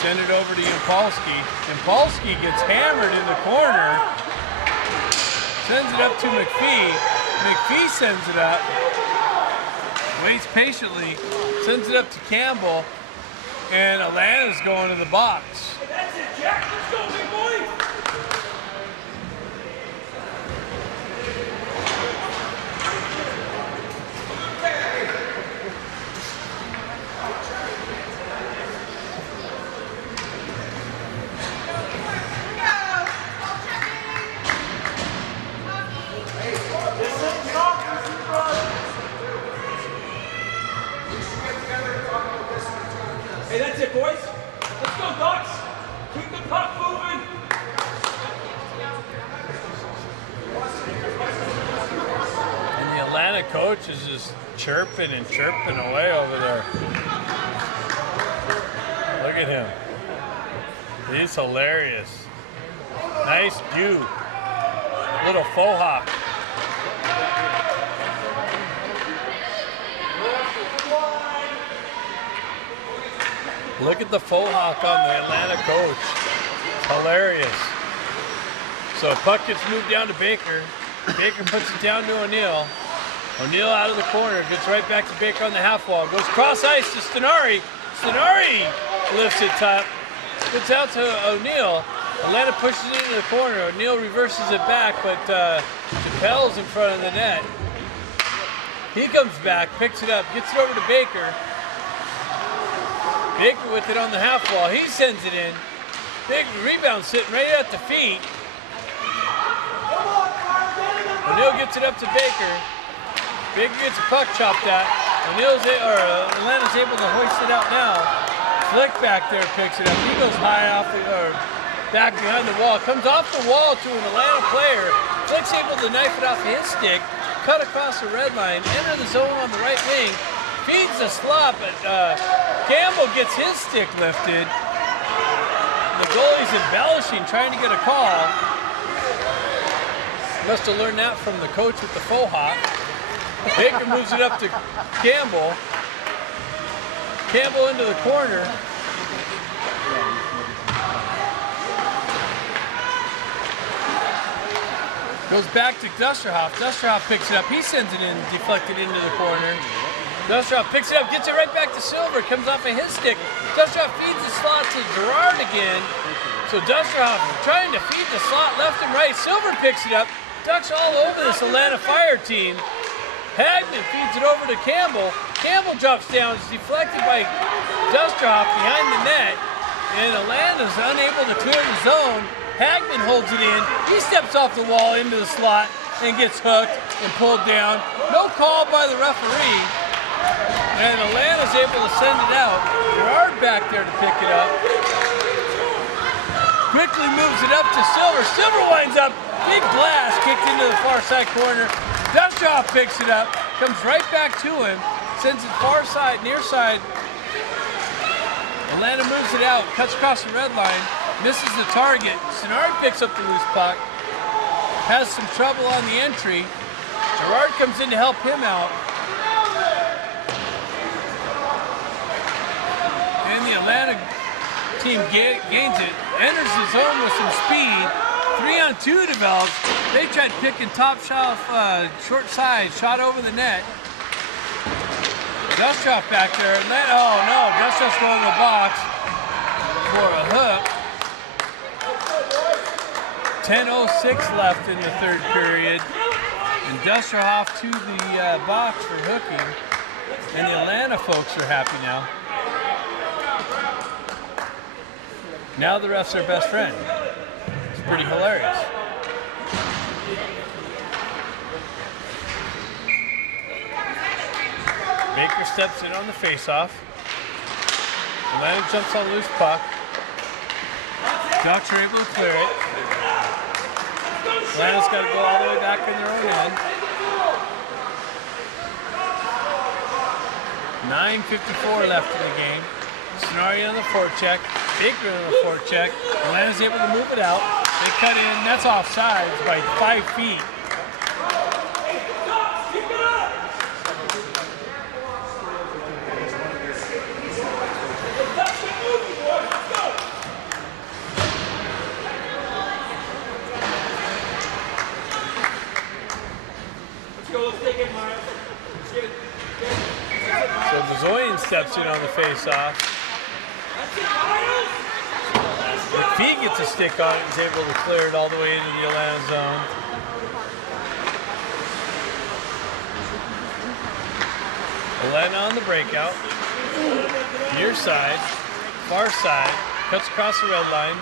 Send it over to Yampolsky. Yampolsky gets hammered in the corner. Sends it up to McPhee. McPhee sends it up. Waits patiently. Sends it up to Campbell. And Alanta's going to the box. That's it, Jack. Let's go, big boy. Hey, that's it, boys. Let's go, Ducks. Keep the puck moving. And the Atlanta coach is just chirping and chirping away over there. Look at him. He's hilarious. Nice do. Little faux hawk. Look at the faux hawk on the Atlanta coach. Hilarious. So puck gets moved down to Baker. Baker puts it down to O'Neill. O'Neill out of the corner, gets right back to Baker on the half wall. Goes cross ice to Stenari. Stenari lifts it top. Gets out to O'Neill. Atlanta pushes it into the corner. O'Neill reverses it back, but Chappelle's in front of the net. He comes back, picks it up, gets it over to Baker. Baker with it on the half wall. He sends it in. Big rebound sitting right at the feet. O'Neill gets it up to Baker. Baker gets a puck chopped at. Atlanta's able to hoist it out now. Flick back there picks it up. He goes high off back behind the wall. Comes off the wall to an Atlanta player. Flick's able to knife it off his stick. Cut across the red line. Enter the zone on the right wing. Feeds the slot, but Campbell gets his stick lifted. The goalie's embellishing, trying to get a call. Must have learned that from the coach with the faux hawk. Baker moves it up to Campbell. Campbell into the corner. Goes back to Dusterhoff. Dusterhoff picks it up. He sends it in, deflected into the corner. Dusterhoff picks it up, gets it right back to Silver. Comes off of his stick. Dusterhoff feeds the slot to Gerard again. So Dusterhoff trying to feed the slot left and right. Silver picks it up. Ducks all over this Atlanta Fire team. Hagman feeds it over to Campbell. Campbell drops down. It's deflected by Dusterhoff behind the net. And Atlanta's unable to clear the zone. Hagman holds it in. He steps off the wall into the slot and gets hooked and pulled down. No call by the referee. And Atlanta's able to send it out. Gerard back there to pick it up. Quickly moves it up to Silver. Silver winds up. Big blast kicked into the far side corner. Dustoff picks it up. Comes right back to him. Sends it far side, near side. Atlanta moves it out. Cuts across the red line. Misses the target. Stenari picks up the loose puck. Has some trouble on the entry. Gerard comes in to help him out. And the Atlanta team gains it. Enters the zone with some speed. 3-on-2 develops. They tried picking top shelf, short side, shot over the net. Dustoff back there. Oh no, Dustoff's going to the box for a hook. 10:06 left in the third period. And Dustoff to the box for hooking. And the Atlanta folks are happy now. Now the ref's their best friend. It's pretty hilarious. Baker steps in on the face-off. Alanta jumps on loose puck. Ducks are able to clear it. Alanta's got to go all the way back in their own end. 9:54 left in the game. Sonari on the forecheck. Baker on the forecheck. Atlanta's able to move it out. They cut in. That's offsides by 5 feet. So Bezoyan steps in on the face-off. McPhee gets a stick on it and is able to clear it all the way into the Alanta zone. Alanta on the breakout. Near side, far side, cuts across the red line.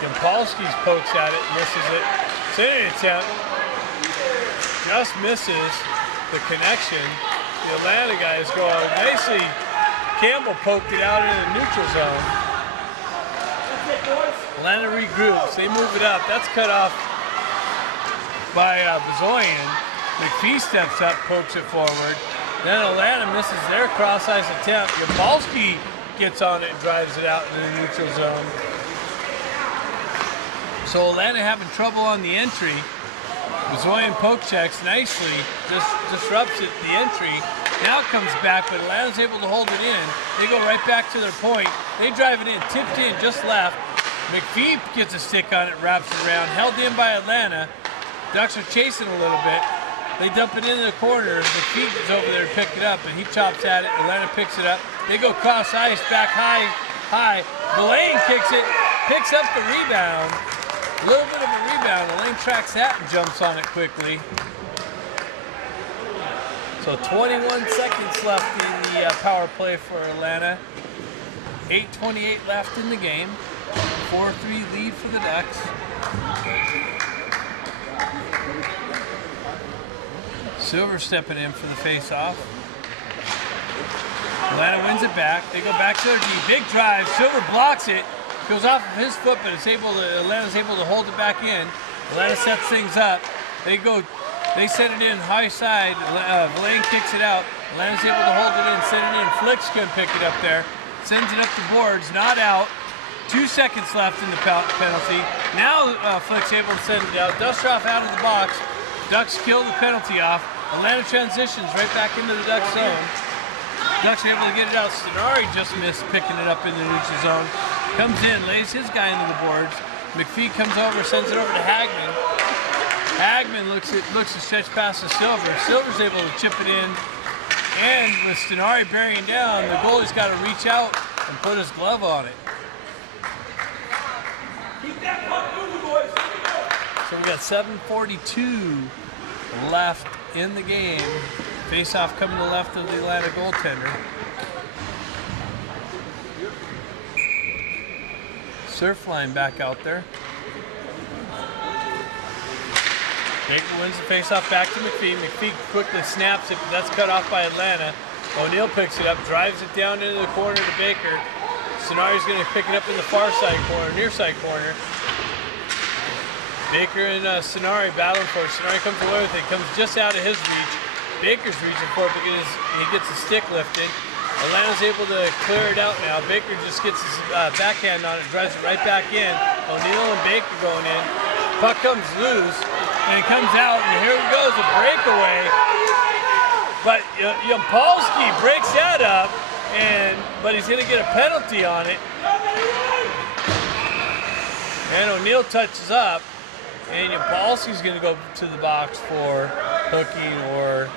Yampolsky's pokes at it, misses it. Centering attempt, just misses the connection. The Alanta guys go out nicely. Campbell poked it out in the neutral zone. Alanta regroups. They move it up. That's cut off by Bezoyan. McPhee steps up, pokes it forward. Then Alanta misses their cross-ice attempt. Yampolsky gets on it and drives it out in the neutral zone. So Alanta having trouble on the entry. Bezoyan poke checks nicely, just disrupts it, the entry. Now it comes back, but Atlanta's able to hold it in. They go right back to their point. They drive it in, tipped in, just left. McPhee gets a stick on it, wraps it around, held in by Alanta. Ducks are chasing a little bit. They dump it into the corner. McPhee is over there to pick it up, and he chops at it. Alanta picks it up. They go cross ice, back high. Belaine kicks it, picks up the rebound. A little bit of a rebound. Elaine tracks that and jumps on it quickly. So 21 seconds left in the power play for Alanta. 8:28 left in the game. 4-3 lead for the Ducks. Silver stepping in for the face-off. Alanta wins it back. They go back to their D. Big drive. Silver blocks it. Goes off of his foot, but Atlanta's able to hold it back in. Alanta sets things up. They set it in high side. Belaine kicks it out. Atlanta's able to hold it in, send it in. Flicks couldn't pick it up there. Sends it up the boards, not out. 2 seconds left in the penalty. Now Flick's able to send it out. Dustroff out of the box. Ducks kill the penalty off. Alanta transitions right back into the Ducks zone. Ducks are able to get it out. Sonari just missed picking it up in the neutral zone. Comes in, lays his guy into the boards. McPhee comes over, sends it over to Hagman. Hagman looks to stretch past to Silver. Silver's able to chip it in. And with Sonari bearing down, the goalie's got to reach out and put his glove on it. Keep that puck moving, boys. So we got 7:42 left in the game. Face-off coming to the left of the Alanta goaltender. Surfline back out there. Baker wins the face-off back to McPhee. McPhee quickly snaps it, but that's cut off by Alanta. O'Neill picks it up, drives it down into the corner to Baker. Sonari's going to pick it up in the far side corner, near side corner. Baker and Sonari battling for it. Sonari comes away with it, comes just out of his reach. Baker's reaching for it because he gets a stick lifted. Atlanta's able to clear it out now. Baker just gets his backhand on it, drives it right back in. O'Neill and Baker going in. Puck comes loose, and it comes out, and here it goes, a breakaway. But Yampolsky breaks that up, but he's going to get a penalty on it. And O'Neill touches up, and Yampolsky's going to go to the box for hooking or...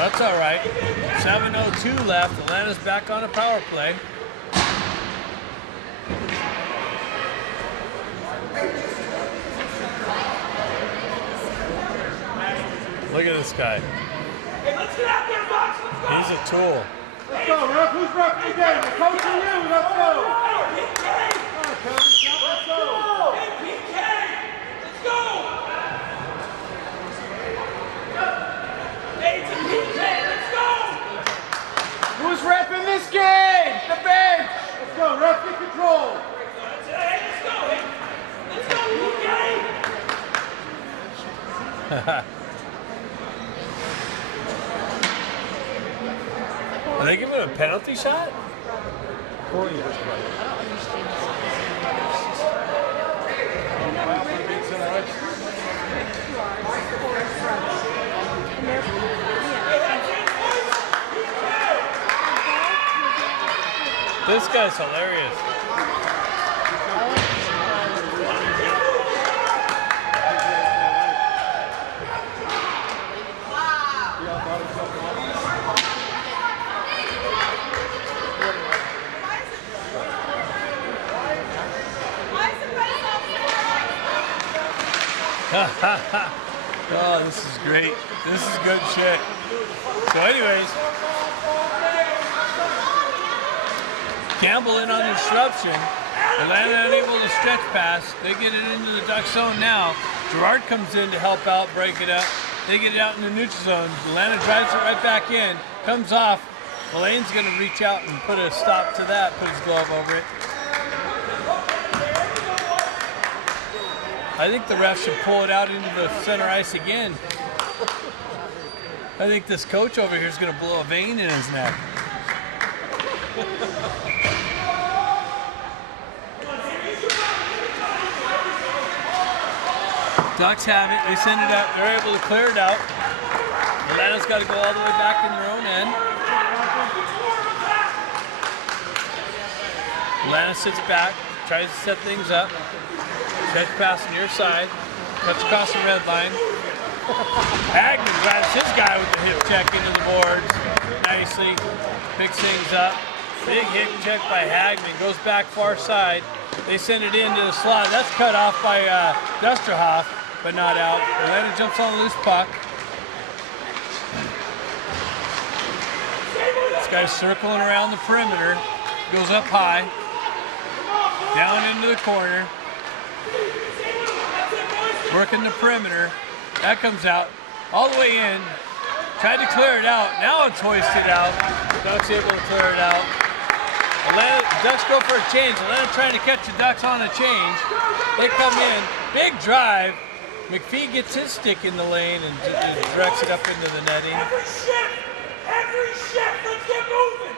That's all right. 7:02 left. Atlanta's back on a power play. Look at this guy. Hey, let's get out there, Bucks. Let's go. He's a tool. Let's go, ref. Who's ref the game? The coach or you? Let's go. Hey, PK. Let's go. Hey, PK. Let's go. Hey, it's a PK. Let's go. Who's ref in this game? The bench. Let's go, ref. Get control. Hey, let's go. Hey, let's go, PK. Are they giving him a penalty shot? This guy's hilarious. Oh, this is great. This is good shit. So anyways, Campbell in on the disruption. Alanta unable to stretch pass. They get it into the duck zone now. Gerard comes in to help out, break it up. They get it out in the neutral zone. Alanta drives it right back in. Comes off. Elaine's going to reach out and put a stop to that. Put his glove over it. I think the ref should pull it out into the center ice again. I think this coach over here is going to blow a vein in his neck. Ducks have it. They send it out. They're able to clear it out. Atlanta's got to go all the way back in their own end. Alanta sits back, tries to set things up. Stretch pass near side. Cuts across the red line. Hagman grabs his guy with the hip check into the boards. Nicely. Picks things up. Big hip check by Hagman. Goes back far side. They send it into the slot. That's cut off by Dusterhoff, but not out. Atlanta jumps on a loose puck. This guy's circling around the perimeter. Goes up high. Down into the corner. Working the perimeter. That comes out. All the way in. Tried to clear it out. Now it's hoisted out. Ducks able to clear it out. Atlanta, Ducks go for a change. Atlanta trying to catch the Ducks on a change. They come in. Big drive. McPhee gets his stick in the lane and directs it up into the netting. Every shift, let's get moving.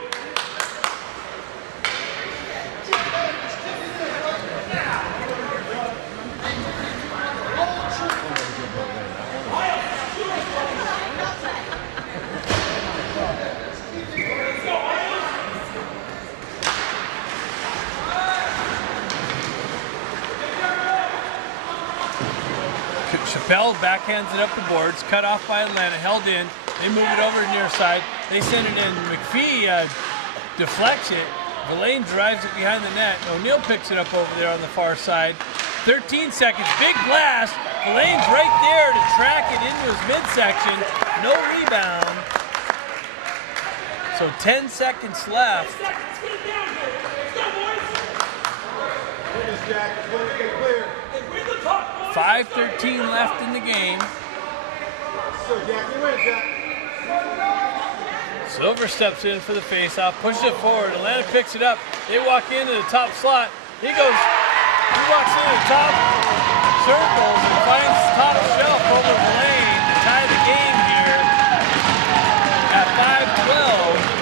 Chappelle backhands it up the boards, cut off by Atlanta, held in. They move it over to near side. They send it in. McPhee deflects it. Verlaine drives it behind the net. O'Neill picks it up over there on the far side. 13 seconds, big blast. Verlaine's right there to track it into his midsection. No rebound. So 10 seconds left. 5:13 left in the game. Silver steps in for the faceoff, pushes it forward. Atlanta picks it up. They walk into the top slot. He walks into the top circles and finds the top shelf over the lane to tie the game here at 5:12.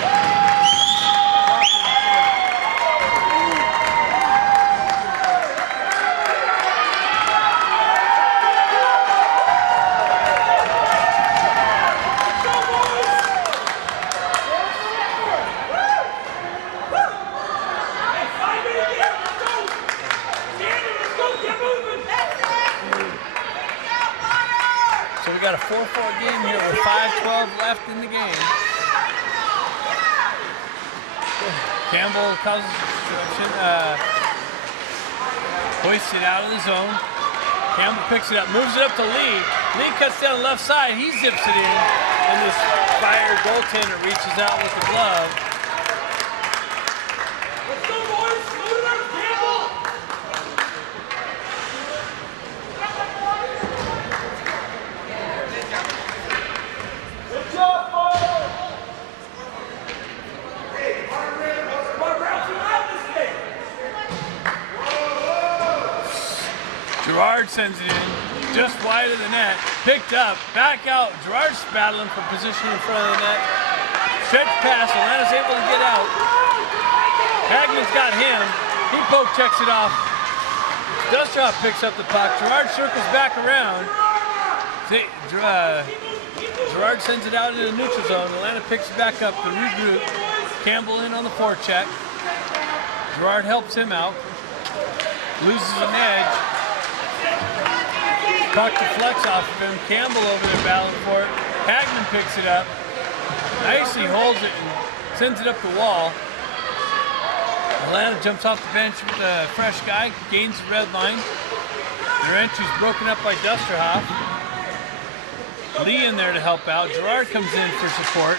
So we got a 4-4 game here with 5:12 left in the game. Campbell causes disruption, hoists it out of the zone. Campbell picks it up, moves it up to Lee. Lee cuts down the left side, he zips it in. and this fire goaltender reaches out with the glove. Let's go, boys. Load it up, Campbell. Good job, boys. Gerard sends it in, just wide of the net, picked up, back out. Gerard's battling for position in front of the net. Stretch pass, Alanta's able to get out. Hagman's got him. He poke checks it off. Dustrop picks up the puck. Gerard circles back around. Gerard sends it out into the neutral zone. Alanta picks it back up to regroup. Campbell in on the forecheck. Gerard helps him out. Loses an edge. Puck deflects off of him. Campbell over there battling for it. Hagman picks it up. Nicely holds it and sends it up the wall. Alanta jumps off the bench with a fresh guy, gains the red line. Their entry's broken up by Dusterhoff. Lee in there to help out. Gerard comes in for support.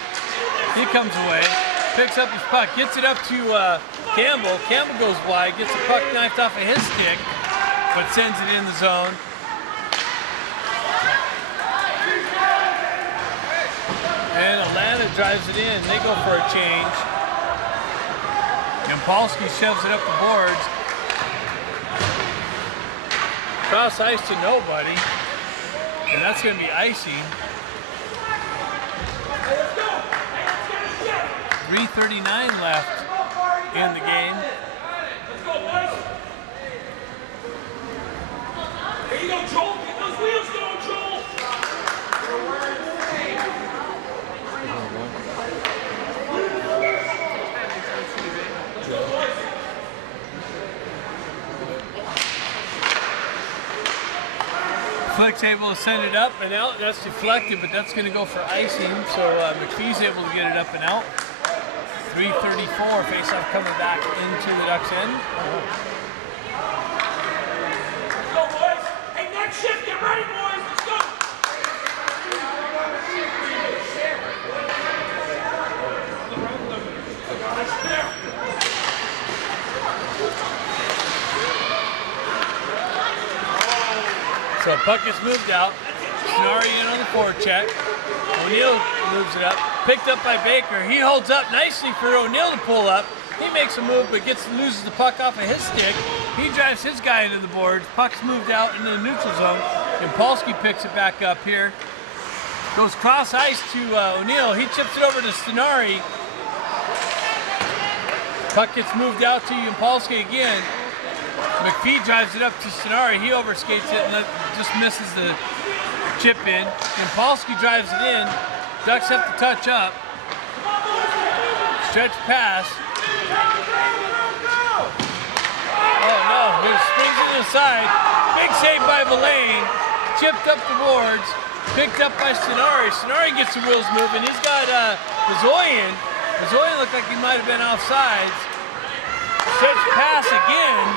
He comes away, picks up his puck, gets it up to Campbell. Campbell goes wide, gets the puck knifed off of his stick, but sends it in the zone. And Alanta drives it in. They go for a change. Yampolsky shoves it up the boards. Cross ice to nobody. And that's going to be icy. 3:39 left in the game. Let's go, boys. Here you go, Joel. Get those wheels going, Joel. Flick's able to send it up and out. That's deflected, but that's going to go for icing. So McPhee's able to get it up and out. 3:34. Faceoff coming back into the Ducks end. Let's go, boys. Hey, next shift, get ready, boys. Let's go. So puck gets moved out. Snarry in on the forecheck. O'Neill moves it up. Picked up by Baker. He holds up nicely for O'Neill to pull up. He makes a move but loses the puck off of his stick. He drives his guy into the boards. Puck's moved out into the neutral zone. And Polsky picks it back up here. Goes cross ice to O'Neill. He chips it over to Stenari. Puck gets moved out to Yampolsky again. McPhee drives it up to Stenari. He overskates it and just misses the chip in. Yampolsky drives it in. Ducks have to touch up. Stretch pass. Oh no, it springs it inside. Big save by Villain. Chipped up the boards. Picked up by Stenari. Stenari gets the wheels moving. He's got Bazoyan. Bazoyan looked like he might have been offsides. Stretch pass again.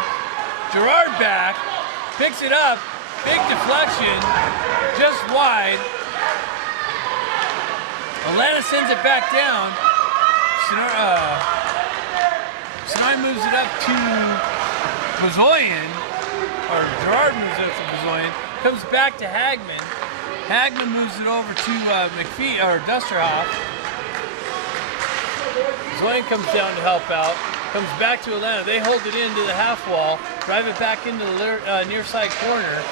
Gerard back. Picks it up. Big deflection. Just wide. Alanta sends it back down. Stenari moves it up to Bazoyan. Or Gerard moves it up to Bazoyan. Comes back to Hagman. Hagman moves it over to McPhee or Dusterhoff. Bazoyan comes down to help out. Comes back to Alanta. They hold it into the half wall. Drive it back into the near side corner.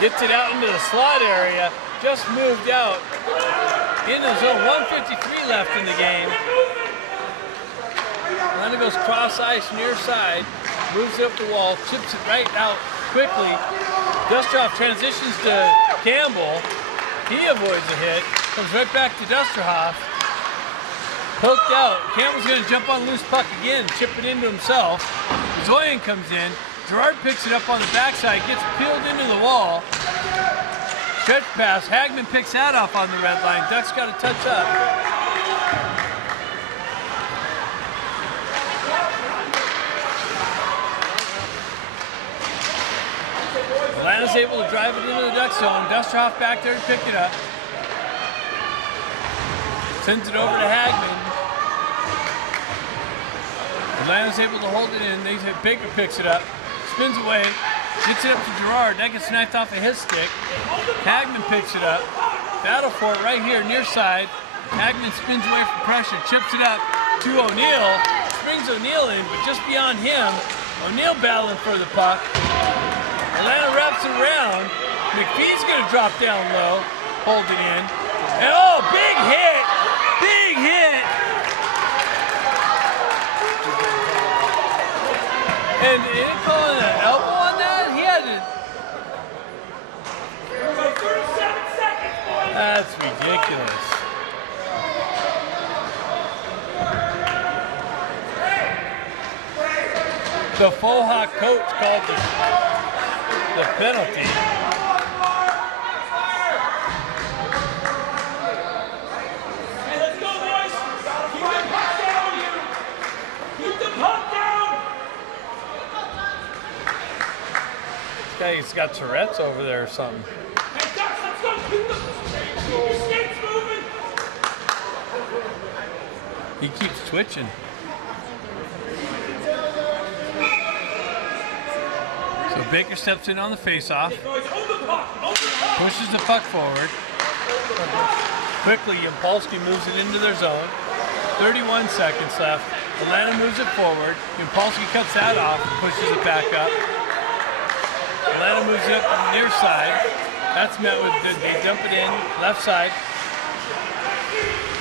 Gets it out into the slot area. Just moved out into the zone. 1:53 left in the game. Alanta goes cross ice near side. Moves it up the wall. Chips it right out quickly. Dusterhoff transitions to Campbell. He avoids a hit. Comes right back to Dusterhoff. Poked out. Campbell's going to jump on loose puck again, chip it into himself. Zoyan comes in. Gerard picks it up on the backside, gets peeled into the wall. Stretch pass. Hagman picks that off on the red line. Ducks got to touch up. Atlanta's able to drive it into the Duck zone. Dusterhoff back there to pick it up. Sends it over to Hagman. Atlanta's able to hold it in. Baker picks it up, spins away, gets it up to Gerard. That gets sniped off of his stick. Hagman picks it up. Battle for it right here, near side. Hagman spins away from pressure, chips it up to O'Neal. Brings O'Neal in, but just beyond him, O'Neal battling for the puck. Atlanta wraps it around. McPhee's gonna drop down low, hold it in. And oh, big hit! Big hit! And he didn't call an elbow on that? He had to. 37 seconds, boys. That's ridiculous. The Faux Hawk coach called the penalty. Hey, let's go, boys. Keep the puck down. Keep the puck down. This guy's got Tourette's over there or something. Hey, Ducks, let's go. Keep your skates moving. He keeps twitching. So Baker steps in on the faceoff, Boys, hold the puck. Hold the puck. pushes the puck forward. Quickly, Yampolsky moves it into their zone. 31 seconds left. Atlanta moves it forward. Yampolsky cuts that off and pushes it back up. Atlanta moves it up on the near side. That's met with, they dump it in, left side.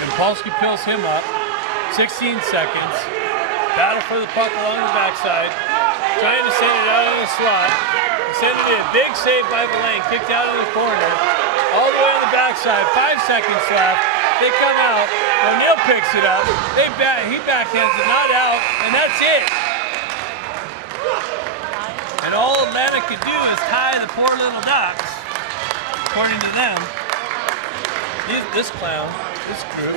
Yampolsky pulls him up. 16 seconds. Battle for the puck along the backside. Trying to send it out in the slot. Send it in. Big save by Villain. Kicked out in the corner. All the way on the backside. 5 seconds left. They come out. O'Neal picks it up. He backhands it. Not out. And that's it. And all Atlanta could do is tie the poor little Ducks. According to them. This clown. This crew.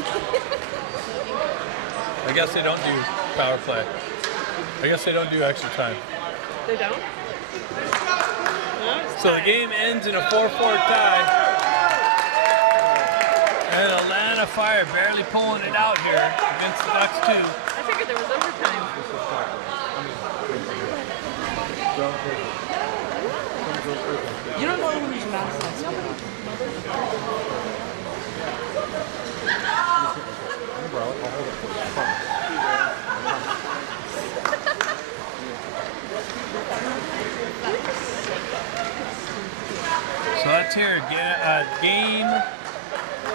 I guess they don't do power play. I guess they don't do extra time. They don't? No, it's So the time. game ends in a 4-4 tie. And Atlanta Fire barely pulling it out here against the Ducks too. I figured there was overtime. You don't know who's last. So let's hear game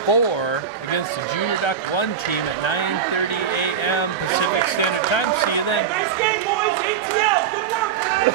4 against the Junior Duck 1 team at 9:30 a.m. Pacific Standard Time. See you then. Nice game,